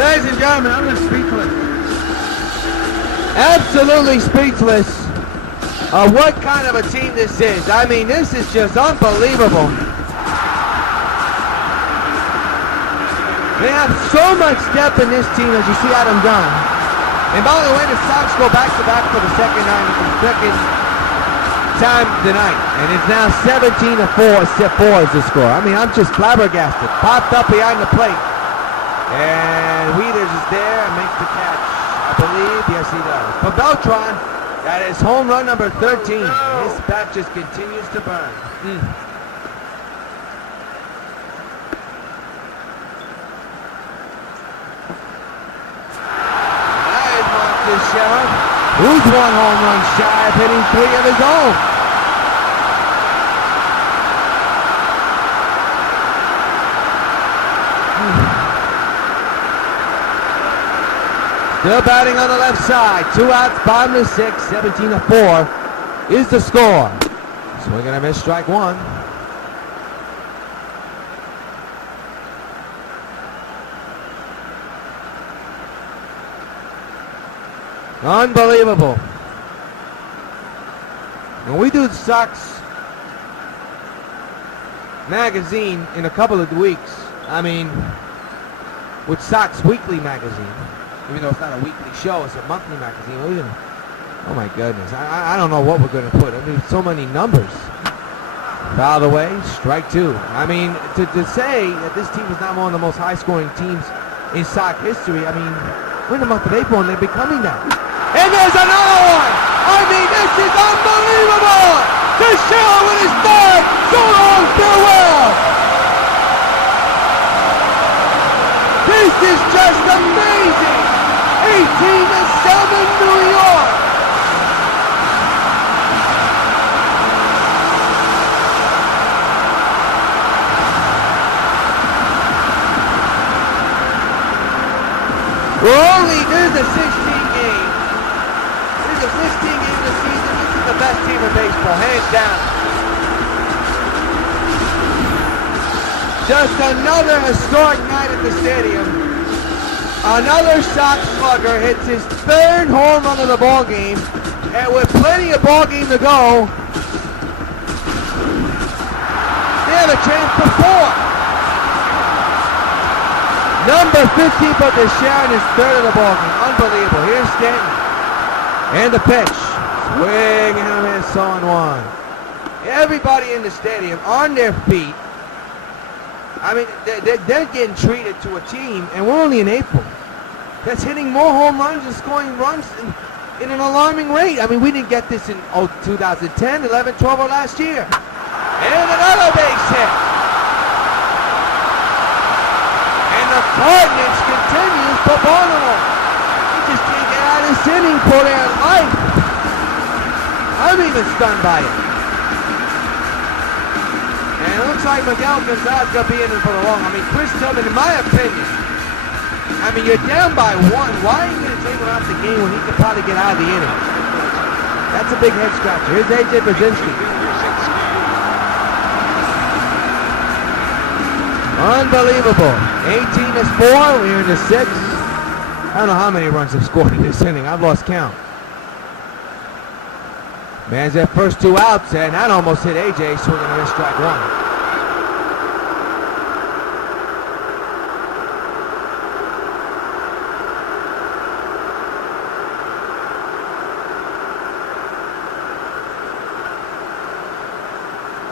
Ladies and gentlemen, I'm just speechless. Absolutely speechless of what kind of a team this is. I mean, this is just unbelievable. They have so much depth in this team, as you see Adam Dunn. And by the way, the Sox go back-to-back for the second time tonight. And it's now 17-4 is the score. I mean, I'm just flabbergasted. Popped up behind the plate. And Wieters is there and makes the catch. I believe, yes he does. For Beltran, that is home run number 13. His bat just continues to burn. That is Marcus Sheriff, who's one home run shy of hitting 3 of his own. Still batting on the left side. 2 outs, bottom of 6, 17-4 is the score. Swing and a miss, strike one. Unbelievable. When we do the Sox magazine in a couple of weeks, I mean, with Sox Weekly magazine, even though it's not a weekly show, it's a monthly magazine. Oh my goodness, I don't know what we're going to put. I mean, so many numbers. Foul away, strike 2. I mean, to say that this team is not one of the most high-scoring teams in Sox history, I mean, we're in the month of April and they're becoming that. And there's another one! I mean, this is unbelievable! Teixeira with his third! So long, farewell! This is just amazing! 18-7 New York! This is a 16 game. This is a 16 game of the season. This is the best team in baseball, hands down. Just another historic night at the stadium. Another Sox slugger hits his 3rd home run of the ball game, and with plenty of ball game to go, they have a chance for 4. Number 15 for the Sharon is third of the ballgame. Unbelievable. Here's Stanton. And the pitch. Swing and a miss on 1. Everybody in the stadium on their feet. I mean, they're getting treated to a team, and we're only in April, that's hitting more home runs and scoring runs in an alarming rate. I mean, we didn't get this in 2010, 11, 12, or last year. And another base hit. And the carnage continues for Baltimore. He just can't get out of this inning for their life. I'm even stunned by it. And it looks like Miguel Gonzalez going to be in it for the long. I mean, Chris Tillman, in my opinion, I mean, you're down by 1. Why are you going to take him out the game when he could probably get out of the inning? That's a big head scratcher. Here's A.J. Brzezinski. Unbelievable. 18 is 4. We're in the 6th. I don't know how many runs have scored in this inning. I've lost count. Man's at first 2 outs, and that almost hit A.J. swinging a miss, strike 1.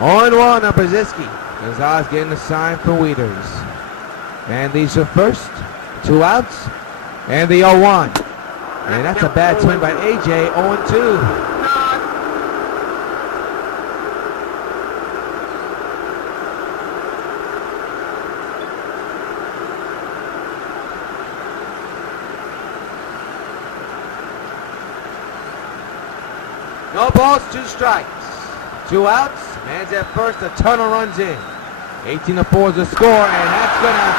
On 1 of Brzezinski. Gonzalez getting the sign for Wieters. And these are first. 2 outs. And the 0-1. And that's a bad swing by A.J. 0-2. No balls, 2 strikes. 2 outs. Man's at first. A Turner runs in. 18-4 is the score, and that's gonna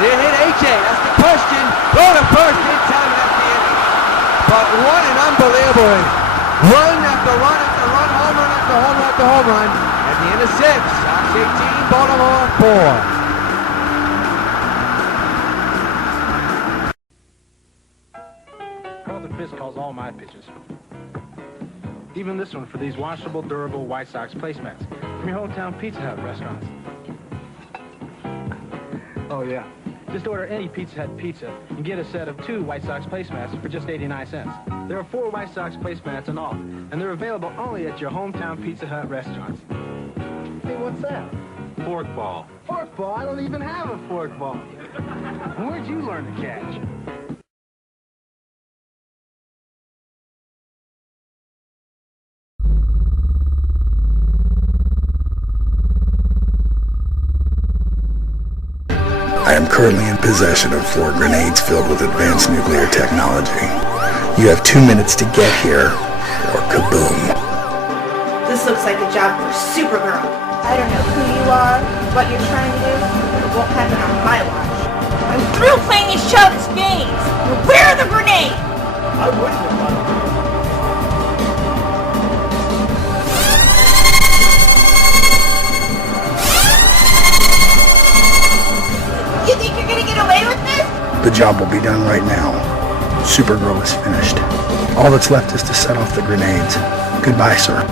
hit A.J. That's the question. Go to first in time at the inning. But what an unbelievable inning. Run after run after run, home run after home run after home run. At the end of 6, Sox 18, Baltimore 4. Carlton Fisk calls all my pitches. Even this one for these washable, durable White Sox placemats from your hometown Pizza Hut restaurants. Oh, yeah. Just order any Pizza Hut pizza and get a set of 2 White Sox placemats for just 89 cents. There are 4 White Sox placemats in all, and they're available only at your hometown Pizza Hut restaurants. Hey, what's that? Fork ball. Fork ball? I don't even have a fork ball. Where'd you learn to catch? I am currently in possession of 4 grenades filled with advanced nuclear technology. You have 2 minutes to get here, or kaboom. This looks like a job for Supergirl. I don't know who you are, what you're trying to do, but it won't happen on my watch. I'm through playing these childish games! Where are the grenades? I wouldn't have done it. You think you're gonna get away with this? The job will be done right now. Supergirl is finished. All that's left is to set off the grenades. Goodbye, sir.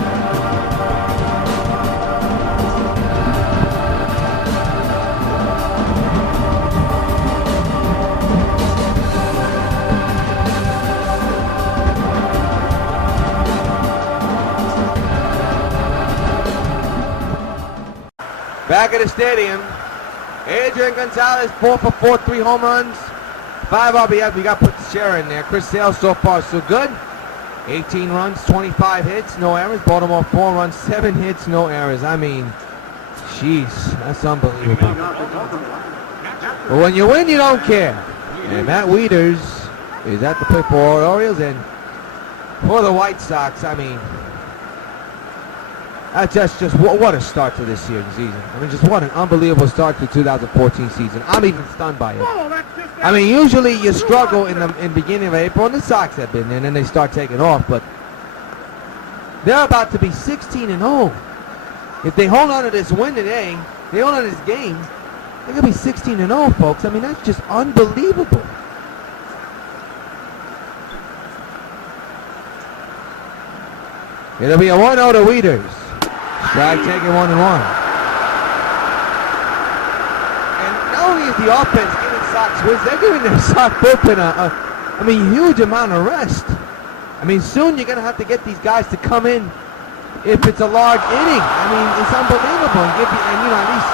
Back at the stadium, Adrian Gonzalez, 4 for 4, 3 home runs, 5 RBIs. We got to put the share in there. Chris Sale so far so good. 18 runs, 25 hits, no errors. Baltimore 4 runs, 7 hits, no errors. I mean, jeez, that's unbelievable. But when you win, you don't care. And Matt Wieters is at the plate for the Orioles, and for the White Sox, I mean, that's just what a start to this season. I mean, just what an unbelievable start to the 2014 season. I'm even stunned by it. I mean, usually you struggle in the beginning of April, and the Sox have been, and then they start taking off. But they're about to be 16-0. If they hold on to this win today, they hold on to this game, they're going to be 16-0, folks. I mean, that's just unbelievable. It'll be a 1-0 to Wieters. Strike taken 1-1. only is the offense giving Sox wins, they're giving their Sox bullpen a huge amount of rest. I mean, soon you're going to have to get these guys to come in if it's a large inning. I mean, it's unbelievable. At least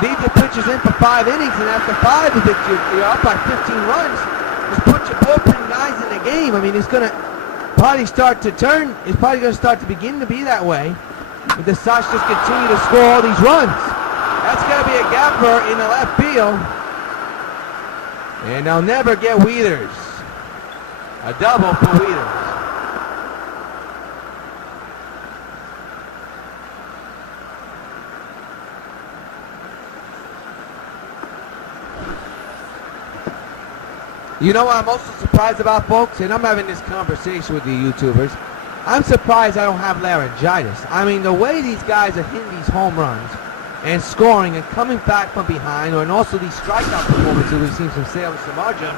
leave your pitchers in for 5 innings, and after 5, if you're up by 15 runs, just put your bullpen guys in the game. I mean, it's going to probably start to turn. It's probably going to start to begin to be that way if the Sox just continue to score all these runs. That's going to be a gapper in the left field. And they'll never get Weathers. A double for Weathers. You know what I'm also surprised about, folks? And I'm having this conversation with the YouTubers. I'm surprised I don't have laryngitis. I mean, the way these guys are hitting these home runs and scoring and coming back from behind, and also these strikeout performances we've seen from Sale and Samardzija,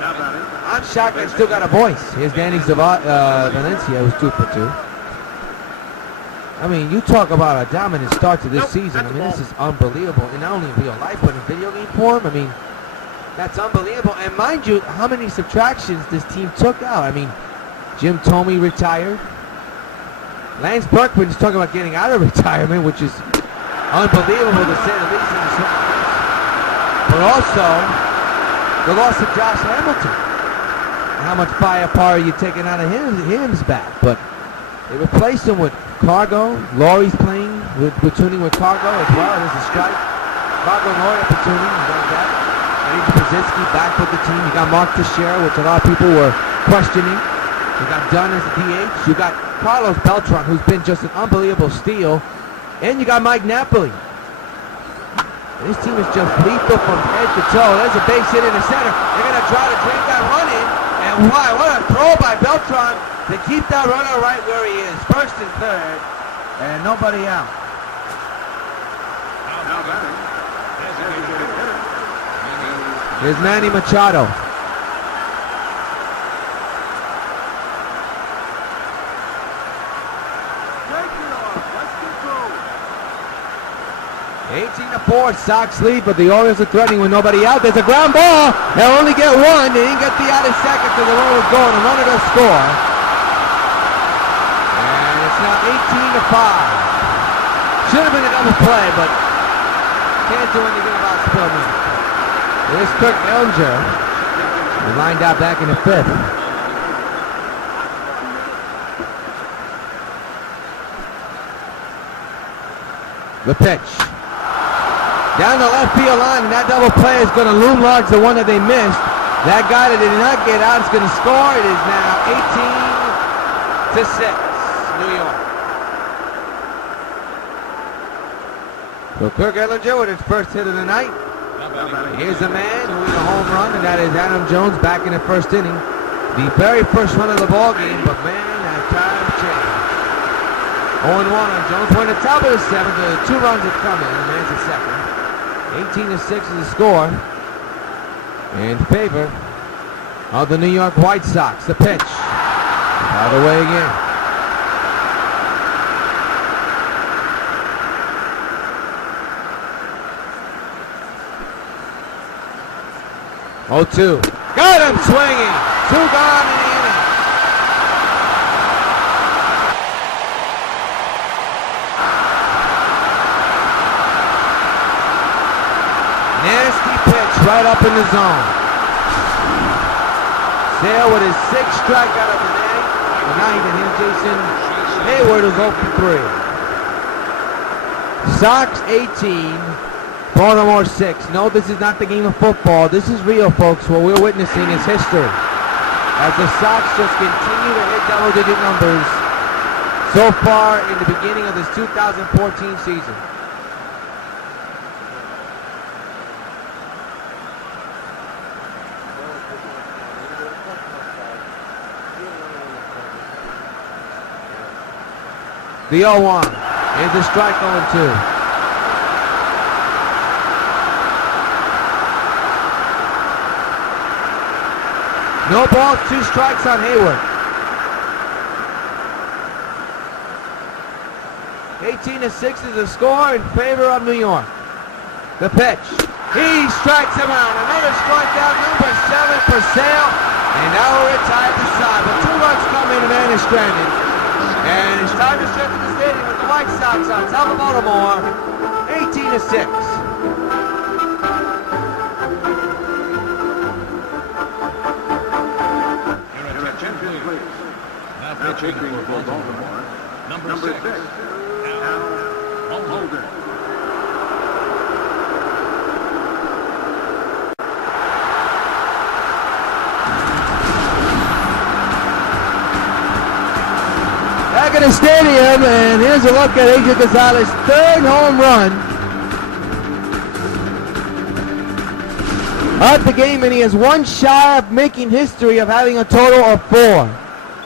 I'm shocked I still got a voice. Here's Danny Valencia, who's 2 for 2. I mean, you talk about a dominant start to this season. I mean, this is unbelievable. And not only in real life, but in video game form. I mean, that's unbelievable. And mind you, how many subtractions this team took out. I mean, Jim Thome retired. Lance Berkman's talking about getting out of retirement, which is unbelievable to say the least in this case. But also, the loss of Josh Hamilton. How much firepower are you taking out of him's bat? But they replaced him with Cargo. Laurie's playing with tuning with Cargo as well. There's a strike. Cargo and Laurie are tuning. You got that. Eddie Brzezinski back with the team. You got Mark Teixeira, which a lot of people were questioning. You got Dunn as a DH. You got Carlos Beltran, who's been just an unbelievable steal. And you got Mike Napoli. This team is just lethal from head to toe. There's a base hit in the center. They're going to try to drink that run in. And why? What a throw by Beltran to keep that runner right where he is. First and third. And nobody out. Here's Manny Machado. 18-4, Sox lead, but the Orioles are threatening with nobody out. There's a ground ball. They'll only get one. They didn't get the out of second because the runner was going. The runner does score. And it's now 18-5. Should have been a double play, but can't do anything about Spillman. There's Kirk Ellinger. He lined out back in the 5th. The pitch. Down the left field line, and that double play is going to loom large, the one that they missed. That guy that did not get out is going to score. It is now 18-6, New York. So Kirk Ellinger with his first hit of the night. Here's a man who hit a home run, and that is Adam Jones back in the first inning. The very first run of the ball game, but man, that time changed. 0-1 on Jones. We're in the top of the 7th. The 2 runs have come in. The man's at second. 18-6 is the score in favor of the New York White Sox. The pitch. Out of the way again. Oh, 2. Got him swinging. 2 gone in the inning. Nasty pitch right up in the zone. Sale with his 6th strikeout of the day. The 9th, and here's Jason Hayward is 0 for 3. Sox 18, Baltimore 6. No, this is not the game of football. This is real, folks. What we're witnessing is history. As the Sox just continue to hit double-digit numbers so far in the beginning of this 2014 season. The 0-1 is the strike 0-2. No balls, 2 strikes on Hayward. 18-6 is the score in favor of New York. The pitch. He strikes him out. Another strikeout, number 7 for Sale. And now we're tied to side. But 2 runs come in, and man is stranded. And it's time to stretch the stadium with the White Sox on top of Baltimore, 18-6. Now pitching for Baltimore, number 6, Al Holden. Back in the stadium, and here's a look at Adrian Gonzalez's 3rd home run of the game, and he is 1 shy of making history of having a total of 4.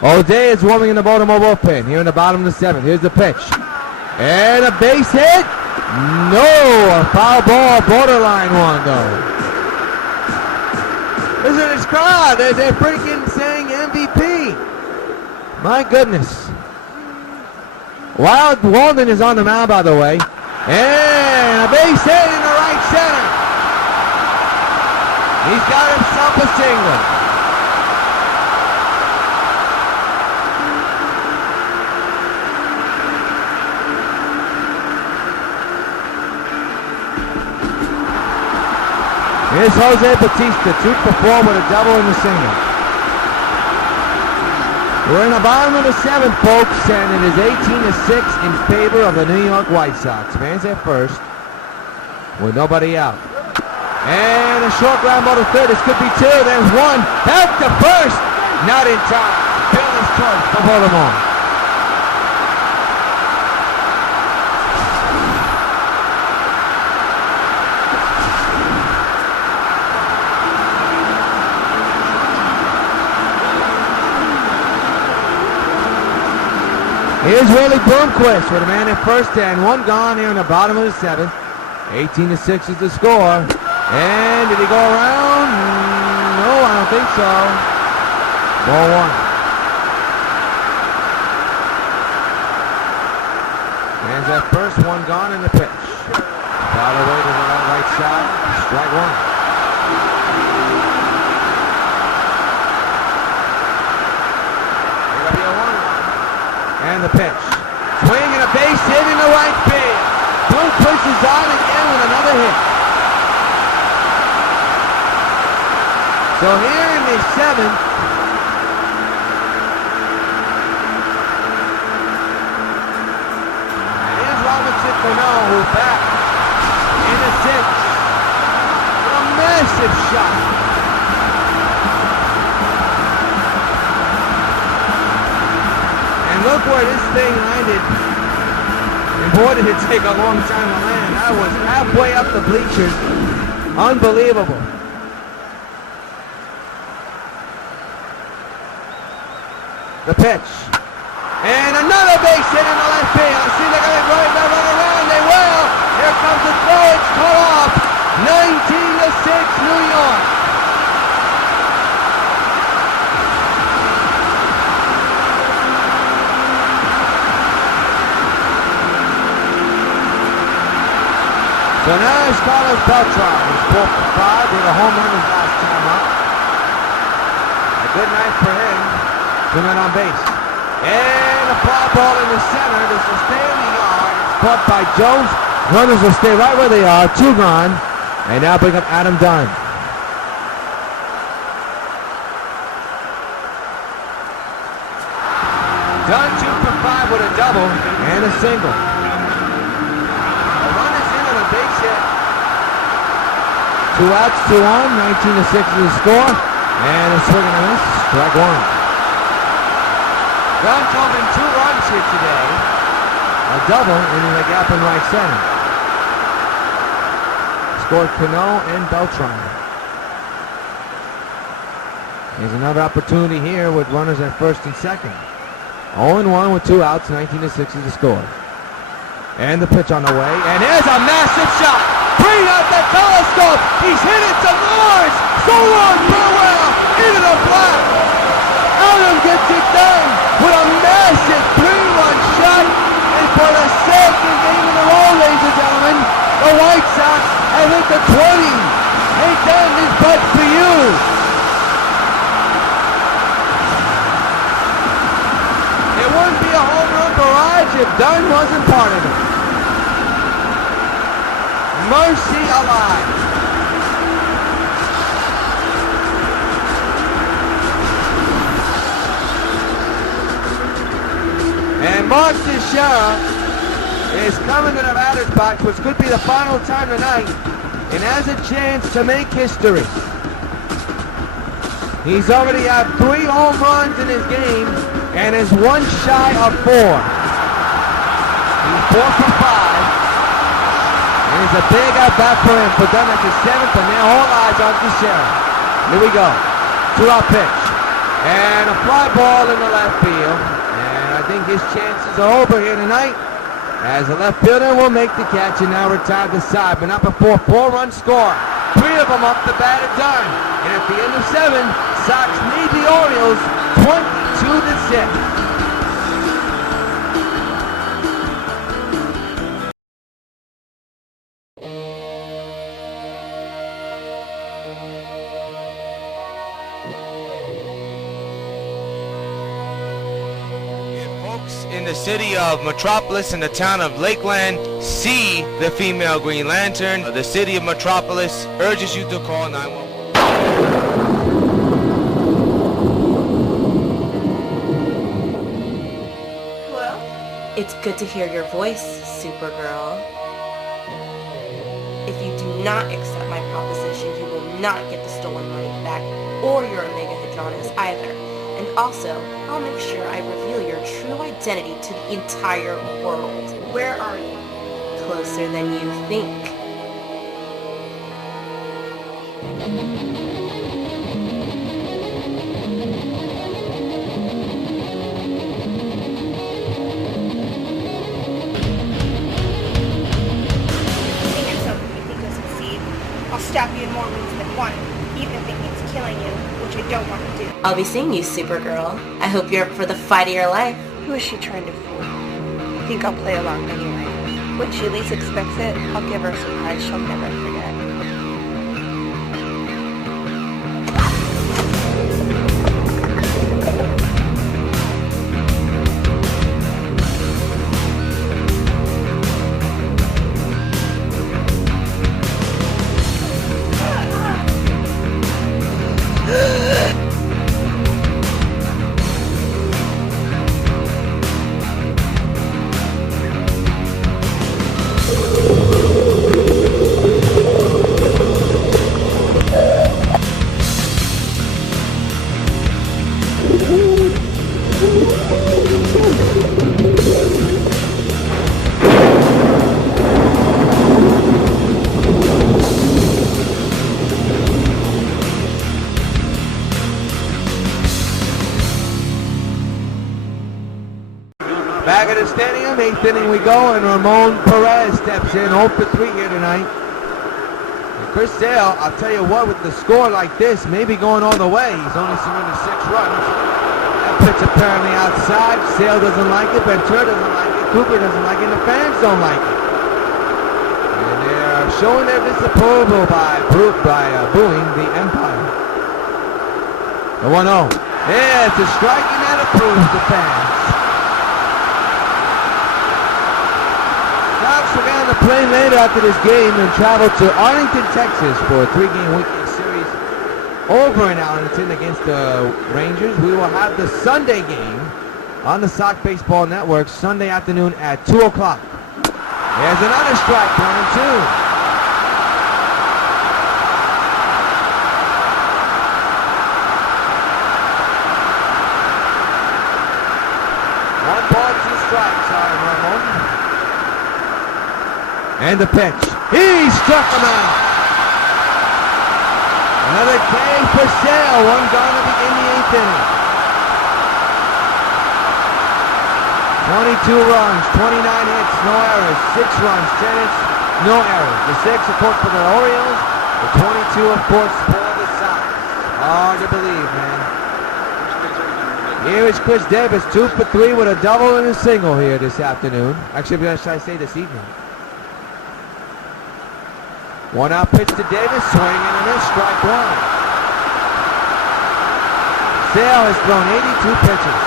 O'Day is warming in the Baltimore bullpen here in the bottom of the 7th. Here's the pitch. And a base hit. No, a foul ball, borderline one though. Listen to this crowd. They're freaking saying MVP. My goodness. Wild Walden is on the mound, by the way. And a base hit in the right center. He's got himself a single. Here's Jose Bautista, 2 for 4 with a double and a single. We're in the bottom of the 7th, folks, and it is 18-6 in favor of the New York White Sox. Fans at first with nobody out. And a short ground ball to third. This could be 2. There's 1. Back to first. Not in time. Fielder's choice for Baltimore. Here's Willie Bloomquist with a man at first and 1 gone here in the bottom of the 7th. 18-6 is the score. And did he go around? No, I don't think so. Ball 1. Man's at first, 1 gone in the pitch. Foul away to the right side. Strike 1. And the pitch. Swing and a base hit in the right field. Bloomquist is on again with another hit. So here in the 7th, here's Robinson Cano, who's back in the 6th. A massive shot. Look where this thing landed. And boy, did it take a long time to land. I was halfway up the bleachers. Unbelievable. The pitch. And another base hit in the left field. I see they're going to run around. They will. Here comes the throw. It's cut off. 19-6 New York. So now it's Carlos Beltran, who's 4 for 5 with a home run his last time up. A good night for him. 2 men on base. And a fly ball in the center. This will stay in the yard. It's caught by Jones. Runners will stay right where they are. 2 gone. And now bring up Adam Dunn. Dunn 2 for 5 with a double and a single. Base hit. 2 outs, 2 on, 19-6 is the score. And a swing and a miss, strike 1. Dunn drove in 2 runs here today. A double in the gap in right center. Scored Cano and Beltran. Here's another opportunity here with runners at first and second. 0-1 with 2 outs, 19-6 is the score. And the pitch on the way, and here's a massive shot. Bring out the telescope. He's hit it to Mars. So long, farewell, into the black. Adam gets it done with a massive 3-run shot. And for the 2nd game in a row, ladies and gentlemen, the White Sox I hit the 20. Hey, Dunn, this but's for you. It wouldn't be a home run barrage if Dunn wasn't part of it. Mercy alive. And Mark Teixeira is coming to the batter's box, which could be the final time tonight, and has a chance to make history. He's already had 3 home runs in his game and is 1 shy of 4. He's 4 for 5. And it's a big at-bat for him. For Dunn at the 7th, and now all eyes on Teixeira. Here we go. 2-out pitch. And a fly ball in the left field. I think his chances are over here tonight, as the left fielder will make the catch and now retire the side. But not before 4-run score. 3 of them up the bat are done. And at the end of 7, Sox lead the Orioles 22-6. In the city of Metropolis and the town of Lakeland, see the female Green Lantern. The city of Metropolis urges you to call 911. Hello? It's good to hear your voice, Supergirl. If you do not accept my proposition, you will not get the stolen money back or your Omega Hadronis either. And also, I'll make sure I reveal your true identity to the entire world. Where are you? Closer than you think. Seeing yourself if you think you'll succeed, I'll stop you in more ways than one, even if it means killing you, which I don't want to do. I'll be seeing you, Supergirl. I hope you're up for the fight of your life. Who is she trying to fool? I think I'll play along anyway. When she least expects it, I'll give her a surprise she'll never forget. Back at the stadium, 8th inning we go, and Ramon Perez steps in, 0 for 3 here tonight. And Chris Sale, I'll tell you what, with the score like this, maybe going all the way. He's only surrendered 6 runs. That pitch apparently outside. Sale doesn't like it, Ventura doesn't like it, Cooper doesn't like it, and the fans don't like it. And they're showing their disapproval by booing the Empire. The 1-0. Yeah, it's a strike, and that approves the fans. We're going to play later after this game and travel to Arlington, Texas for a 3-game weekend series over in Arlington against the Rangers. We will have the Sunday game on the Sox Baseball Network Sunday afternoon at 2 o'clock. There's another strike, 1-2. And the pitch. He struck him out. Another K for Sale. One gone to begin the 8th inning. 22 runs, 29 hits, no errors. 6 runs, 10 hits, no errors. The 6, of course, for the Orioles. The 22, of course, for the Sox. Hard to believe, man. Here is Chris Davis, 2 for 3 with a double and a single here this afternoon. Actually, should I say this evening? One out pitch to Davis, swing and a miss, strike one. Sale has thrown 82 pitches.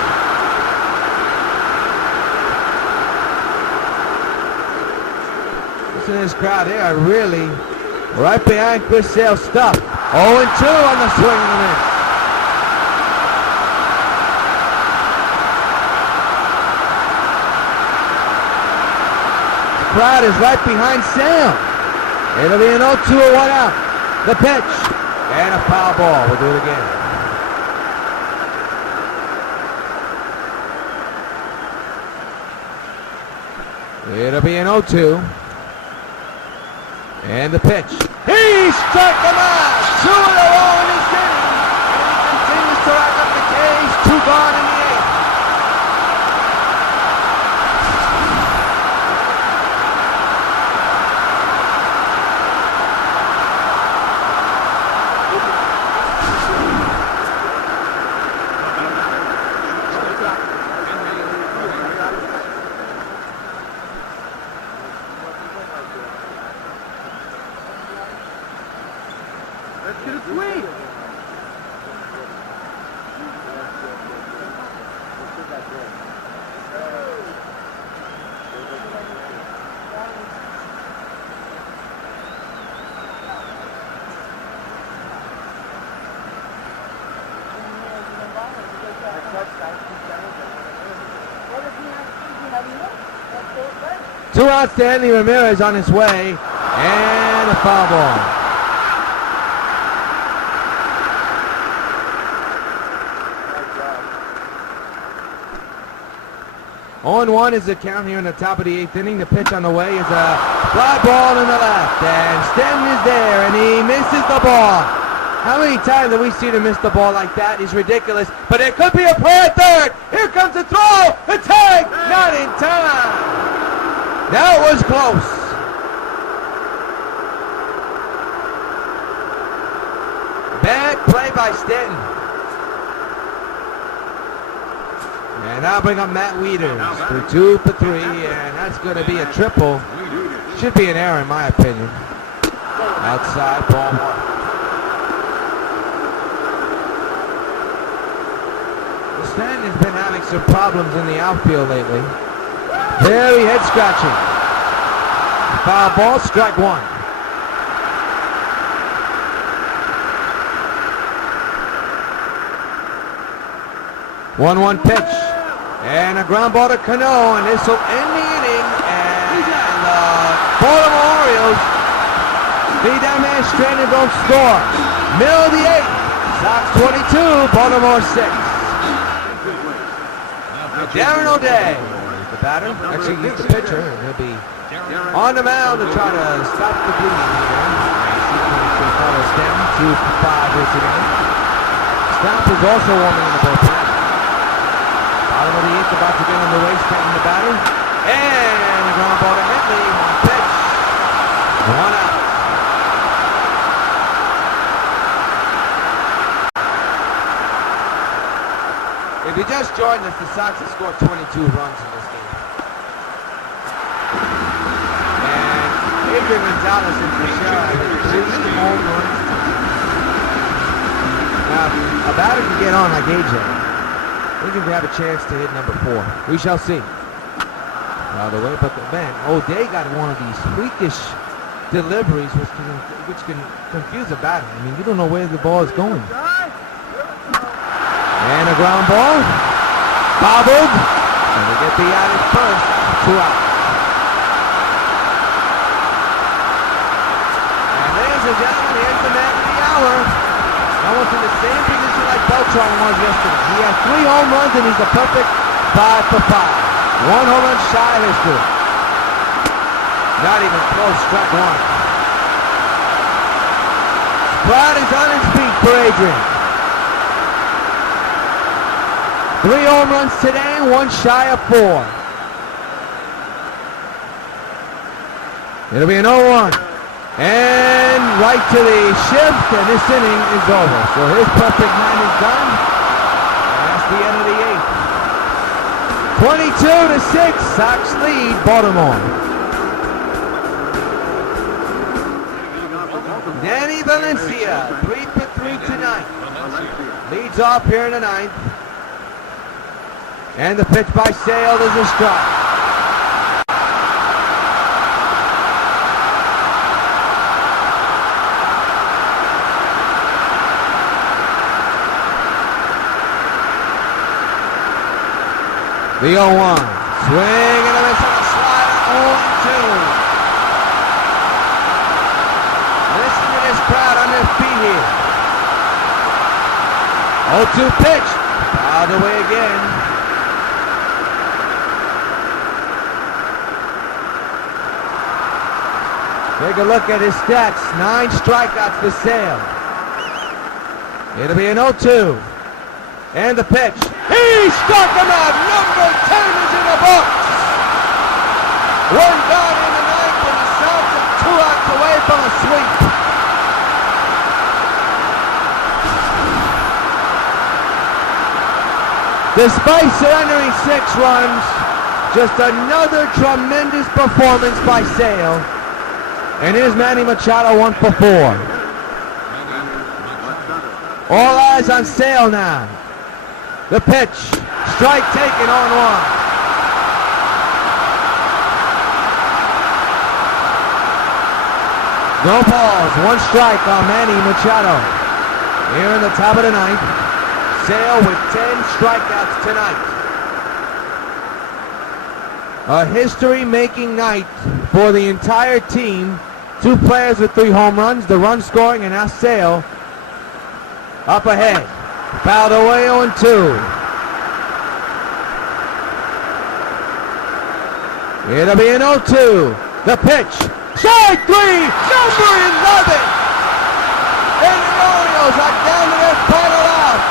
Listen to this crowd, they are really right behind Chris Sale's stuff. 0-2 on the swing and a miss. The crowd is right behind Sale. It'll be an 0-2 or 1 out. The pitch. And a foul ball. We'll do it again. It'll be an 0-2. And the pitch. He struck him out. 2 in a row in this inning. And he continues to rack up the K's. 2 gone in the 8th. Let's get a swing. Two outs to Andy Ramirez on his way, and a foul ball. On 1 is the count here in the top of the 8th inning. The pitch on the way is a fly ball in the left, and Stanton is there, and he misses the ball. How many times have we seen him miss the ball like that? It's ridiculous, but it could be a play at third. Here comes the throw, the tag, not in time. That was close. Bad play by Stanton. And now bring up Matt Wieters for 2 for 3, and that's going to be a triple. Should be an error in my opinion. Outside, ball 1. Stanton has been having some problems in the outfield lately. Very head scratching. Foul ball, strike 1. 1-1 pitch. And a ground ball to Cano, and this will end the inning. And the Baltimore Orioles be down there stranded, don't score. Middle of the 8th. Sox 22, Baltimore 6. Darren O'Day is the batter. Actually, he's the pitcher, and he'll be on the mound to try to stop the bleeding here. Follow Stanton, 2 for 5 this inning. Stamp is also warming in the bullpen. Bottom of the 8th, about to get on the way, Stanton the batter. And a ground ball to Henley, 1 pitch. 1 out. If you just joined us, the Sox have scored 22 runs in this game. And Adrian Gonzalez and Teixeira have hit 3 home runs. Now, a batter can get on like AJ. We can have a chance to hit number 4. We shall see. Out of the way, but man, O'Day got one of these freakish deliveries which can confuse a batter. I mean, you don't know where the ball is going. And a ground ball. Bobbled. And they get the out at first. 2 out. And ladies and gentlemen, here's the man of the hour. Almost in the same position like Beltran was yesterday. He has 3 home runs and he's a perfect 5 for 5. 1 home run shy of history. Not even close, strike 1. Crowd is on his feet for Adrian. 3 home runs today, 1 shy of 4. It'll be an 0-1. And right to the shift, and this inning is over. So his perfect 9 is done. And that's the end of the 8th. 22-6, Sox lead Baltimore. Danny Valencia, 3 for 3 tonight. Leads off here in the ninth. And the pitch by Sale is a strike. The 0-1. Swing and a miss on a slider. 0-2. Listen to this crowd on their feet here. 0-2 pitch. Fouled away again. Take a look at his stats. 9 strikeouts for Sale. It'll be an 0-2. And the pitch. He struck him out. Number 10 is in the books. 1 down in the ninth, and the Sox are 2 outs away from a sweep. Despite surrendering 6 runs, just another tremendous performance by Sale. And here's Manny Machado 1 for 4. All eyes on Sale now. The pitch, strike taken on 1. No balls, 1 strike on Manny Machado. Here in the top of the ninth, Sale with 10 strikeouts tonight. A history-making night for the entire team. 2 players with 3 home runs, the run scoring, and now Sale up ahead. Fouled away 0-2. It'll be an 0-2. The pitch. Strike 3. Number 11. And the Orioles are down to their final out.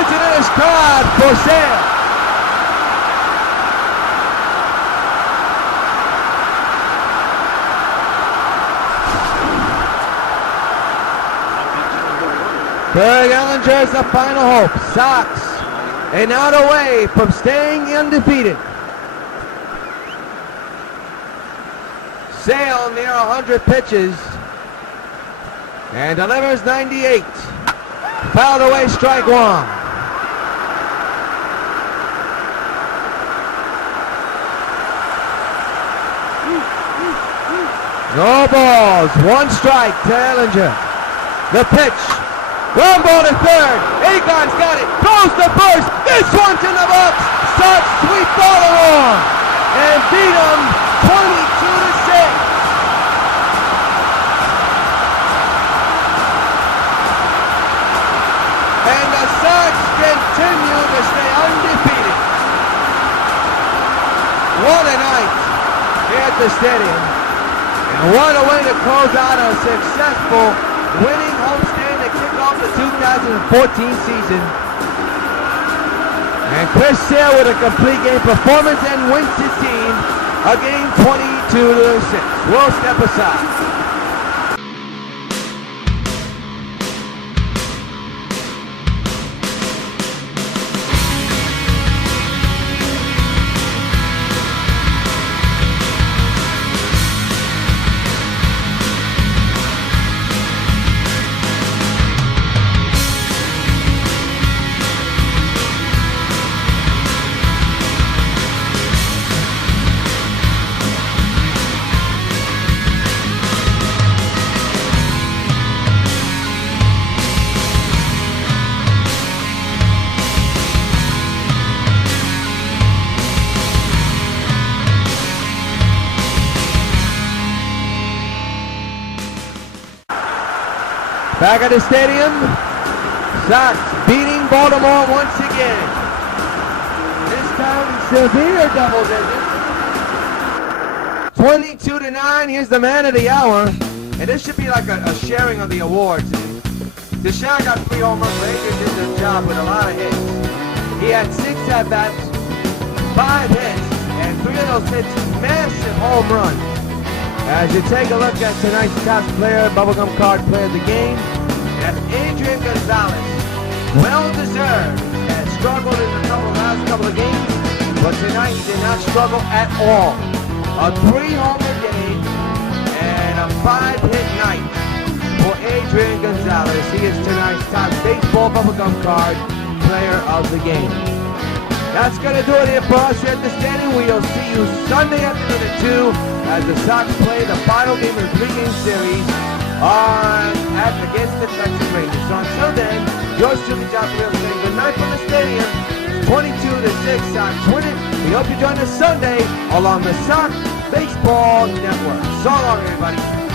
Listen to this crowd for Sale. Craig Ellinger is the final hope. Sox an out away from staying undefeated. Sale near 100 pitches and delivers 98. Fouled away, strike 1. No balls, 1 strike to Ellinger. The pitch. Ground ball to third. Agon's got it. Throws to first. This one's in the box. Sox sweep all along and beat them 22-6. And the Sox continue to stay undefeated. What a night here at the stadium. And what a way to close out a successful winning homestand to kick off the 2014 season. And Chris Sale with a complete game performance and wins his team a game 22-6. We'll step aside. Back at the stadium, Sox beating Baltimore once again. This time in severe double digits. 22-9, here's the man of the hour. And this should be like a sharing of the awards. Deshaun got 3 home runs, Ranger did the job with a lot of hits. He had 6 at-bats, 5 hits, and 3 of those hits, massive home runs. As you take a look at tonight's top player, bubblegum card player of the game, that's Adrian Gonzalez. Well-deserved. Has struggled in the last couple of games, but tonight he did not struggle at all. A 3-homer game and a 5-hit night. is tonight's top baseball bubblegum card player of the game. That's going to do it here for us here at the stadium. We'll see you Sunday afternoon at 2 as the Sox play the final game of the 3-game series against the Texas Rangers. So until then, yours truly, John Rios, saying good night from the stadium. 22-6, Sox win it. We hope you join us Sunday along the Sox Baseball Network. So long, everybody.